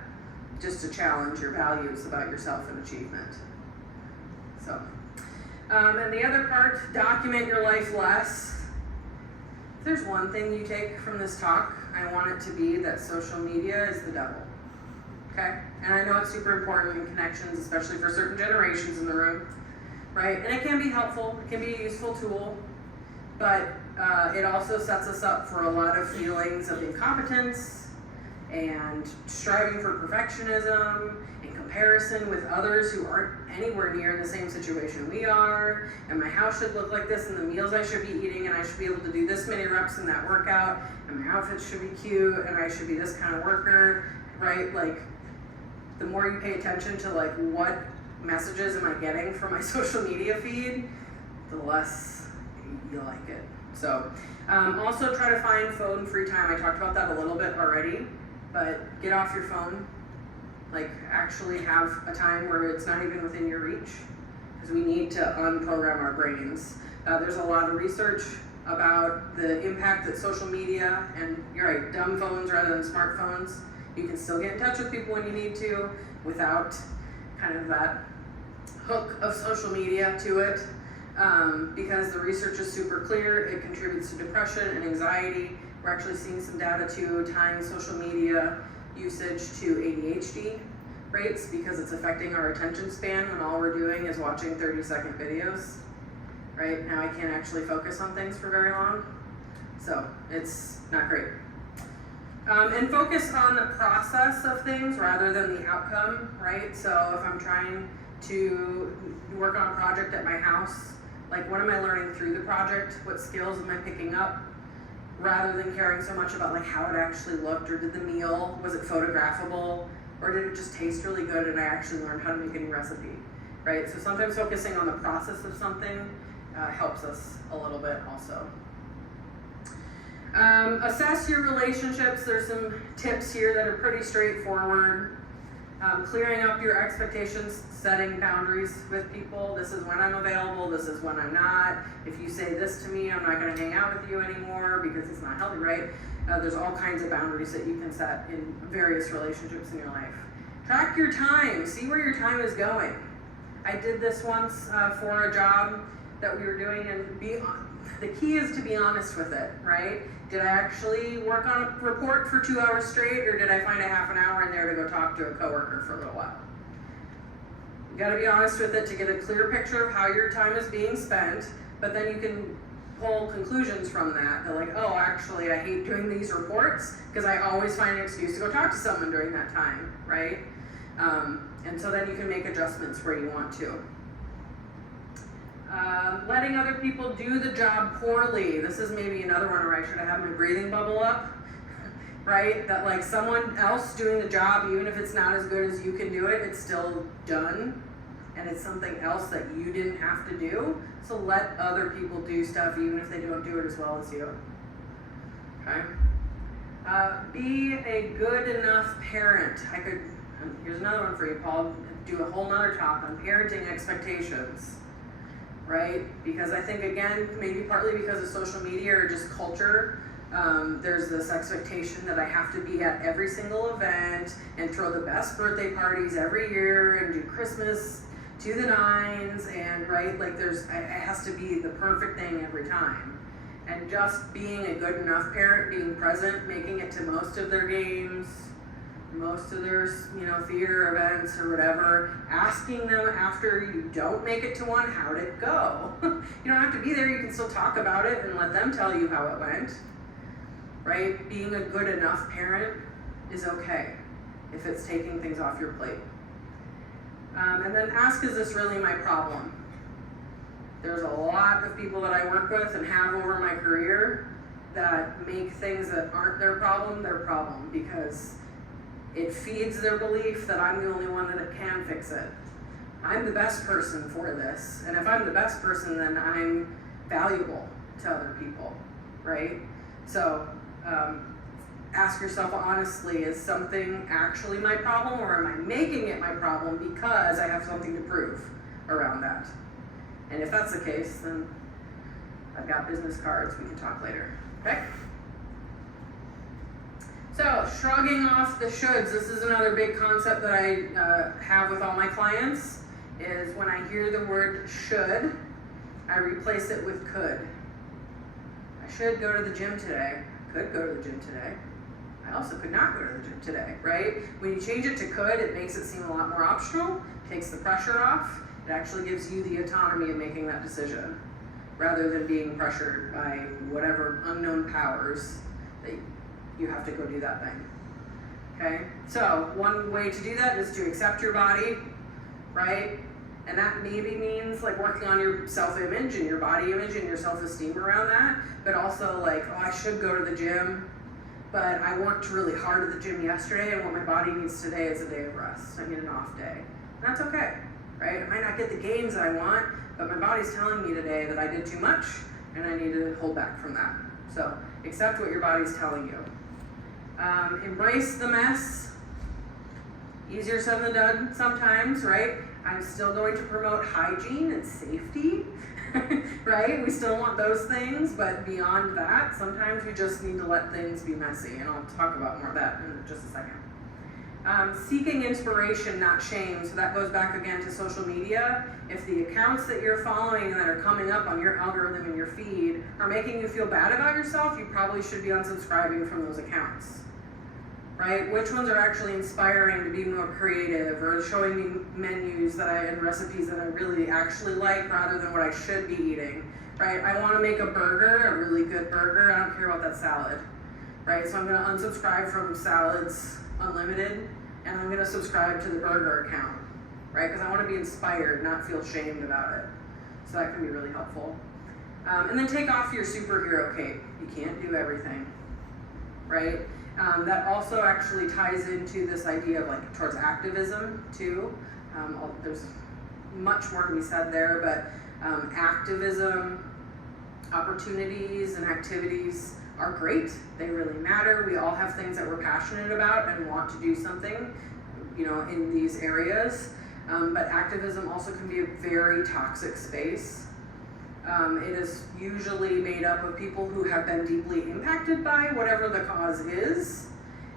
just to challenge your values about yourself and achievement. So, and the other part, document your life less. If there's one thing you take from this talk, I want it to be that social media is the devil, okay? And I know it's super important in connections, especially for certain generations in the room, right? And it can be helpful, it can be a useful tool, but it also sets us up for a lot of feelings of incompetence and striving for perfectionism and comparison with others who aren't anywhere near the same situation we are, and my house should look like this, and the meals I should be eating, and I should be able to do this many reps in that workout, and my outfit should be cute, and I should be this kind of worker, right? Like, the more you pay attention to like what messages am I getting from my social media feed, the less you like it. So, also try to find phone free time. I talked about that a little bit already, but get off your phone. Like, actually have a time where it's not even within your reach. because we need to unprogram our brains. There's a lot of research about the impact that social media, and you're right, dumb phones rather than smartphones. You can still get in touch with people when you need to without kind of that hook of social media to it, because the research is super clear. It contributes to depression and anxiety. We're actually seeing some data too tying social media usage to ADHD rates because it's affecting our attention span when all we're doing is watching 30-second videos. Right now I can't actually focus on things for very long, so it's not great. And focus on the process of things rather than the outcome, right? So if I'm trying to work on a project at my house, like what am I learning through the project? What skills am I picking up? Rather than caring so much about like how it actually looked, or did the meal, was it photographable, or did it just taste really good and I actually learned how to make a new recipe, right? So sometimes focusing on the process of something helps us a little bit also. Assess your relationships. There's some tips here that are pretty straightforward. Clearing up your expectations, setting boundaries with people. This is when I'm available, this is when I'm not. If you say this to me, I'm not gonna hang out with you anymore because it's not healthy, right? There's all kinds of boundaries that you can set in various relationships in your life. Track your time, see where your time is going. I did this once for a job that we were doing, and the key is to be honest with it, right? Did I actually work on a report for 2 hours straight, or did I find a half an hour in there to go talk to a coworker for a little while? You gotta be honest with it to get a clear picture of how your time is being spent, but then you can pull conclusions from that. They're like, oh, actually, I hate doing these reports because I always find an excuse to go talk to someone during that time, right? And so then you can make adjustments where you want to. Letting other people do the job poorly. This is maybe another one where I should have had my breathing bubble up, right? That like someone else doing the job, even if it's not as good as you can do it, it's still done. And it's something else that you didn't have to do. So let other people do stuff even if they don't do it as well as you. Okay? Be a good enough parent. Here's another one for you, Paul. Do a whole nother talk on parenting expectations. Right? Because I think, again, maybe partly because of social media or just culture, there's this expectation that I have to be at every single event and throw the best birthday parties every year and do Christmas to the nines, and right, like it has to be the perfect thing every time. And just being a good enough parent, being present, making it to most of their games, most of their theater events or whatever, asking them after you don't make it to one, how'd it go? You don't have to be there, you can still talk about it and let them tell you how it went, right? Being a good enough parent is okay if it's taking things off your plate. And then ask, is this really my problem? There's a lot of people that I work with and have over my career that make things that aren't their problem because it feeds their belief that I'm the only one that can fix it. I'm the best person for this, and if I'm the best person, then I'm valuable to other people, right? So ask yourself honestly, is something actually my problem, or am I making it my problem because I have something to prove around that? And if that's the case, then I've got business cards, we can talk later, okay? So, shrugging off the shoulds. This is another big concept that I have with all my clients, is when I hear the word should, I replace it with could. I should go to the gym today. Could go to the gym today. I also could not go to the gym today, right? When you change it to could, it makes it seem a lot more optional, takes the pressure off. It actually gives you the autonomy of making that decision, rather than being pressured by whatever unknown powers that you have to go do that thing, okay? So one way to do that is to accept your body, right? And that maybe means like working on your self-image and your body image and your self-esteem around that, but also like, oh, I should go to the gym, but I worked really hard at the gym yesterday, and what my body needs today is a day of rest. I need an off day. And that's okay, right? I might not get the gains I want, but my body's telling me today that I did too much, and I need to hold back from that. So accept what your body's telling you. Embrace the mess. Easier said than done sometimes, right? I'm still going to promote hygiene and safety, right? We still want those things, but beyond that, sometimes we just need to let things be messy, and I'll talk about more of that in just a second. Seeking inspiration, not shame. So that goes back again to social media. If the accounts that you're following that are coming up on your algorithm and your feed are making you feel bad about yourself, you probably should be unsubscribing from those accounts, right? Which ones are actually inspiring to be more creative or showing me menus and recipes that I really actually like rather than what I should be eating, right? I want to make a burger, a really good burger. I don't care about that salad, right? So I'm going to unsubscribe from Salads Unlimited, and I'm going to subscribe to the burger account, right? Because I want to be inspired, not feel shamed about it. So that can be really helpful. And then take off your superhero cape. You can't do everything, right? That also actually ties into this idea of like towards activism too. There's much more to be said there, but activism, opportunities and activities are great. They really matter. We all have things that we're passionate about and want to do something, in these areas. But activism also can be a very toxic space. It is usually made up of people who have been deeply impacted by whatever the cause is.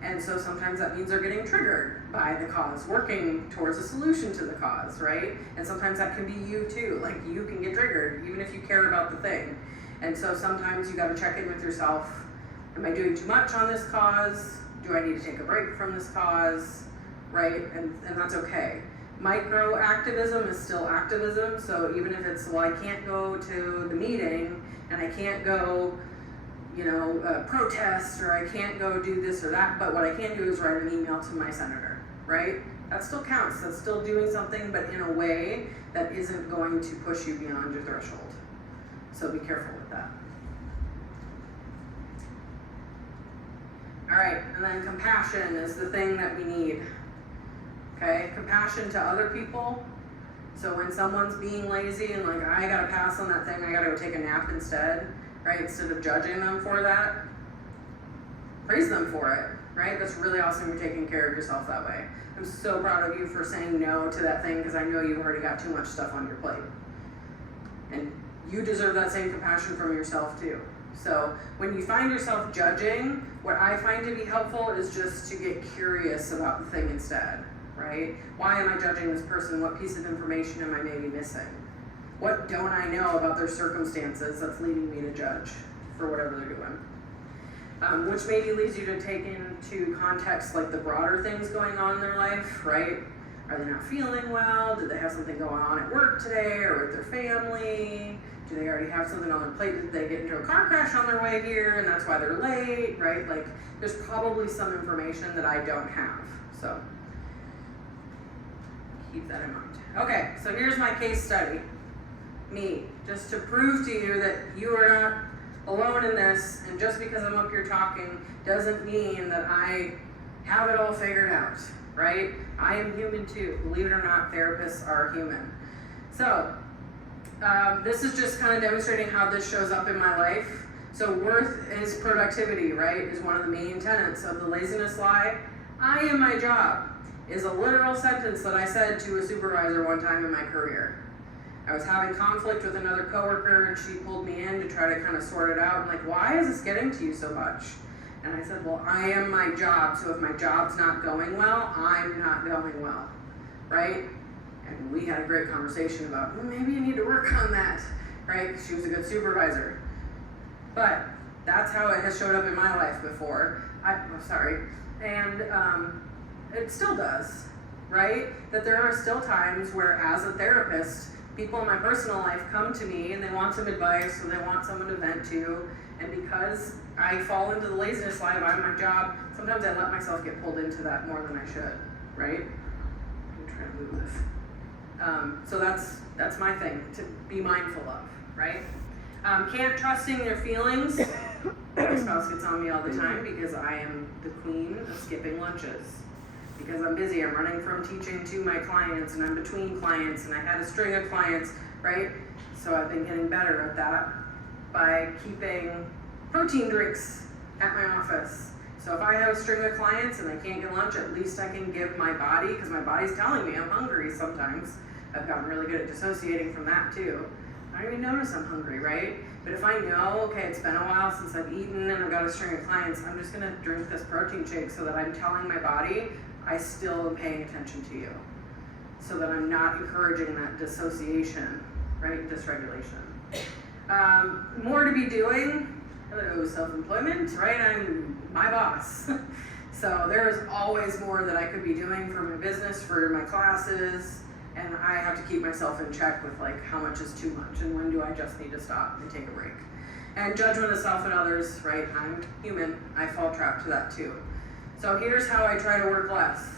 And so sometimes that means they're getting triggered by the cause, working towards a solution to the cause, right? And sometimes that can be you too. Like you can get triggered even if you care about the thing. And so sometimes you got to check in with yourself. Am I doing too much on this cause? Do I need to take a break from this cause? Right? And that's okay. Micro activism is still activism. So even if it's, well, I can't go to the meeting and I can't go, protest, or I can't go do this or that, but what I can do is write an email to my senator, right? That still counts. That's still doing something, but in a way that isn't going to push you beyond your threshold. So be careful with that. All right, and then compassion is the thing that we need. Okay, compassion to other people. So when someone's being lazy and like, I gotta pass on that thing, I gotta go take a nap instead, right? Instead of judging them for that, praise them for it, right? That's really awesome you're taking care of yourself that way. I'm so proud of you for saying no to that thing because I know you've already got too much stuff on your plate. And you deserve that same compassion from yourself too. So when you find yourself judging, what I find to be helpful is just to get curious about the thing instead, right? Why am I judging this person? What piece of information am I maybe missing? What don't I know about their circumstances that's leading me to judge for whatever they're doing? Which maybe leads you to take into context like the broader things going on in their life, right? Are they not feeling well? Did they have something going on at work today or with their family? Do they already have something on their plate? Did they get into a car crash on their way here and that's why they're late, right? Like there's probably some information that I don't have. So keep that in mind. Okay, so here's my case study. Me, just to prove to you that you are not alone in this, and just because I'm up here talking doesn't mean that I have it all figured out, right? I am human too. Believe it or not, therapists are human. So, this is just kind of demonstrating how this shows up in my life. So worth is productivity, right? Is one of the main tenets of the laziness lie. I am my job is a literal sentence that I said to a supervisor one time in my career. I was having conflict with another coworker and she pulled me in to try to kind of sort it out. I'm like, why is this getting to you so much? And I said, well, I am my job. So if my job's not going well, I'm not going well, right? And we had a great conversation about, well, maybe you need to work on that, right? She was a good supervisor. But that's how it has showed up in my life before. And it still does, right? That there are still times where as a therapist, people in my personal life come to me and they want some advice or they want someone to vent to. And because I fall into the laziness lie of I'm my job, sometimes I let myself get pulled into that more than I should, right? I'm trying to move this. So that's my thing to be mindful of, right? Can't trusting their feelings. My spouse gets on me all the time because I am the queen of skipping lunches. Because I'm busy, I'm running from teaching to my clients and I'm between clients and I had a string of clients, right? So I've been getting better at that by keeping protein drinks at my office. So if I have a string of clients and I can't get lunch, at least I can give my body, because my body's telling me I'm hungry sometimes, I've gotten really good at dissociating from that too. I don't even notice I'm hungry, right? But if I know, okay, it's been a while since I've eaten and I've got a string of clients, I'm just gonna drink this protein shake so that I'm telling my body I still am paying attention to you. So that I'm not encouraging that dissociation, right? Dysregulation. More to be doing. Hello, self-employment, right? I'm my boss. So there's always more that I could be doing for my business, for my classes, and I have to keep myself in check with like how much is too much and when do I just need to stop and take a break. And judgment of self and others, right? I'm human, I fall trap to that too. So here's how I try to work less.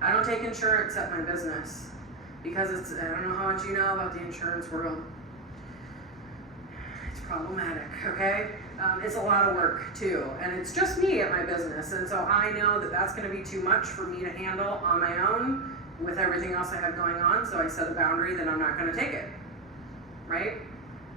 I don't take insurance at my business because I don't know how much you know about the insurance world. It's problematic, okay? It's a lot of work too, and it's just me at my business, and so I know that that's gonna be too much for me to handle on my own with everything else I have going on, so I set a boundary that I'm not gonna take it, right?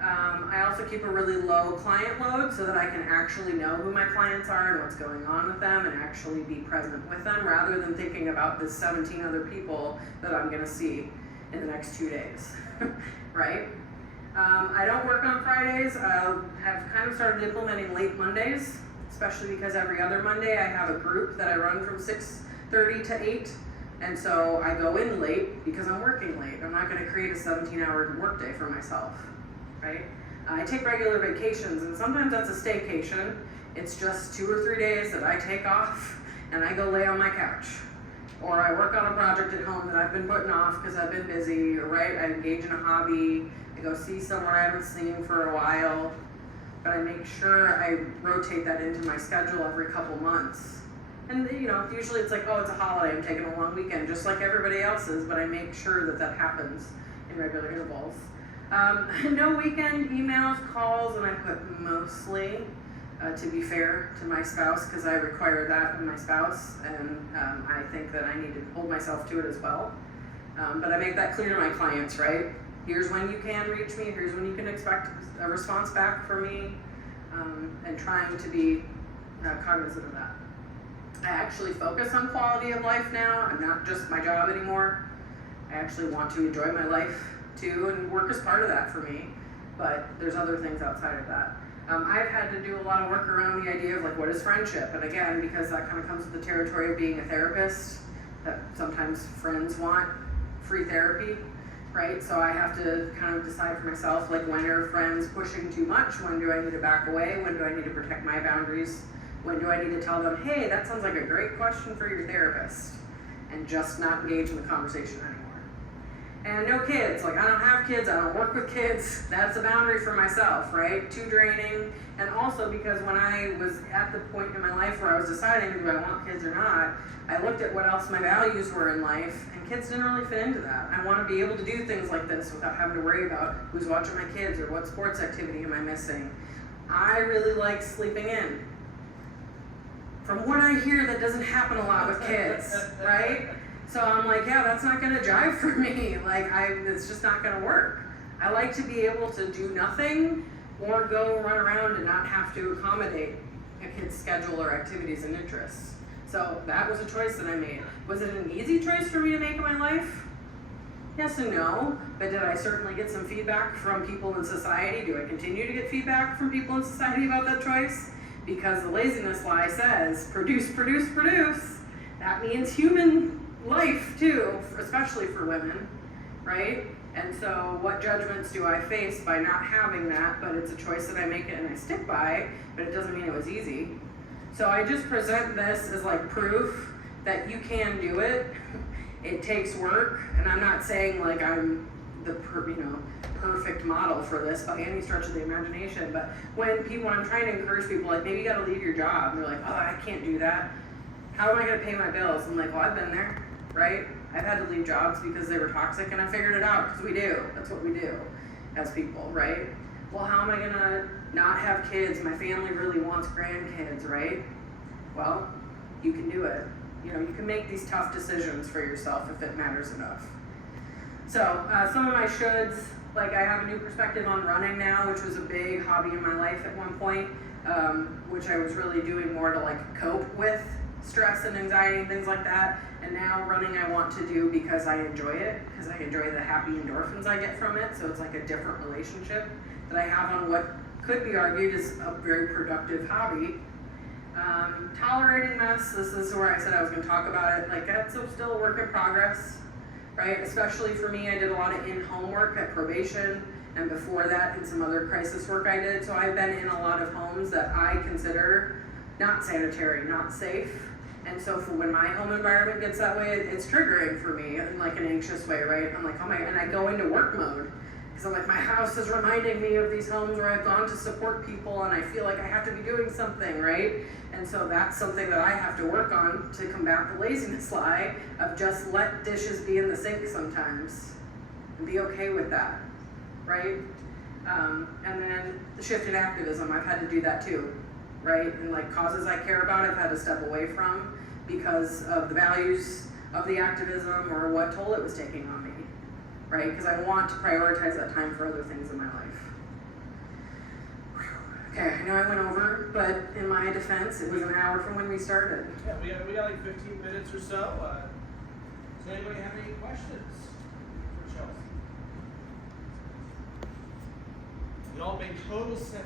I also keep a really low client load so that I can actually know who my clients are and what's going on with them and actually be present with them rather than thinking about the 17 other people that I'm gonna see in the next 2 days, right? I don't work on Fridays. I have kind of started implementing late Mondays, especially because every other Monday I have a group that I run from 6:30 to 8, and so I go in late because I'm working late. I'm not gonna create a 17-hour workday for myself, right? I take regular vacations, and sometimes that's a staycation. It's just 2 or 3 days that I take off and I go lay on my couch. Or I work on a project at home that I've been putting off because I've been busy, right? I engage in a hobby, I go see someone I haven't seen for a while, but I make sure I rotate that into my schedule every couple months. And you know, usually it's like, oh, it's a holiday, I'm taking a long weekend, just like everybody else's, but I make sure that that happens in regular intervals. No weekend emails, calls, and I put mostly, to be fair to my spouse, because I require that of my spouse, and I think that I need to hold myself to it as well. But I make that clear to my clients, right? Here's when you can reach me, here's when you can expect a response back from me, and trying to be cognizant of that. I actually focus on quality of life now. I'm not just my job anymore. I actually want to enjoy my life too, and work is part of that for me, but there's other things outside of that. I've had to do a lot of work around the idea of like, what is friendship? And again, because that kind of comes with the territory of being a therapist, that sometimes friends want free therapy, right? So I have to kind of decide for myself, like, when are friends pushing too much? When do I need to back away? When do I need to protect my boundaries? When do I need to tell them, hey, that sounds like a great question for your therapist, and just not engage in the conversation anymore? And no kids, like I don't have kids, I don't work with kids. That's a boundary for myself, right? Too draining. And also because when I was at the point in my life where I was deciding, do I want kids or not, I looked at what else my values were in life, and kids didn't really fit into that. I want to be able to do things like this without having to worry about who's watching my kids or what sports activity am I missing. I really like sleeping in. From what I hear, that doesn't happen a lot with kids, right? So I'm like, yeah, that's not gonna jive for me. Like, it's just not gonna work. I like to be able to do nothing or go run around and not have to accommodate a kid's schedule or activities and interests. So that was a choice that I made. Was it an easy choice for me to make in my life? Yes and no, but did I certainly get some feedback from people in society? Do I continue to get feedback from people in society about that choice? Because the laziness lie says, produce, produce, produce. That means human life too, especially for women, right? And so what judgments do I face by not having that? But it's a choice that I make it and I stick by, but it doesn't mean it was easy. So I just present this as like proof that you can do it. It takes work, and I'm not saying like I'm the perfect model for this by any stretch of the imagination, but when I'm trying to encourage people, like, maybe you gotta leave your job, and they're like, oh, I can't do that. How am I gonna pay my bills? I'm like, well, I've been there, right? I've had to leave jobs because they were toxic, and I figured it out, because we do. That's what we do as people, right? Well, how am I gonna not have kids? My family really wants grandkids, right? Well, you can do it. You know, you can make these tough decisions for yourself if it matters enough. So, some of my shoulds, like I have a new perspective on running now, which was a big hobby in my life at one point, which I was really doing more to like cope with stress and anxiety and things like that. And now running I want to do because I enjoy it, because I enjoy the happy endorphins I get from it. So it's like a different relationship that I have on what could be argued is a very productive hobby. Tolerating mess, this is where I said I was going to talk about it. Like, that's still a work in progress, right? Especially for me, I did a lot of in-home work at probation, and before that, in some other crisis work I did. So I've been in a lot of homes that I consider not sanitary, not safe. And so for when my home environment gets that way, it's triggering for me in like an anxious way, right? I'm like, oh my, and I go into work mode. Because I'm like, my house is reminding me of these homes where I've gone to support people and I feel like I have to be doing something, right? And so that's something that I have to work on to combat the laziness lie of just let dishes be in the sink sometimes and be okay with that, right? And then the shift in activism, I've had to do that too, right? And like causes I care about, I've had to step away from because of the values of the activism or what toll it was taking on me, right? Because I want to prioritize that time for other things in my life. Okay, I know I went over, but in my defense, it was an hour from when we started. Yeah, we got like 15 minutes or so. Does anybody have any questions for Chelsea? It all made total sense.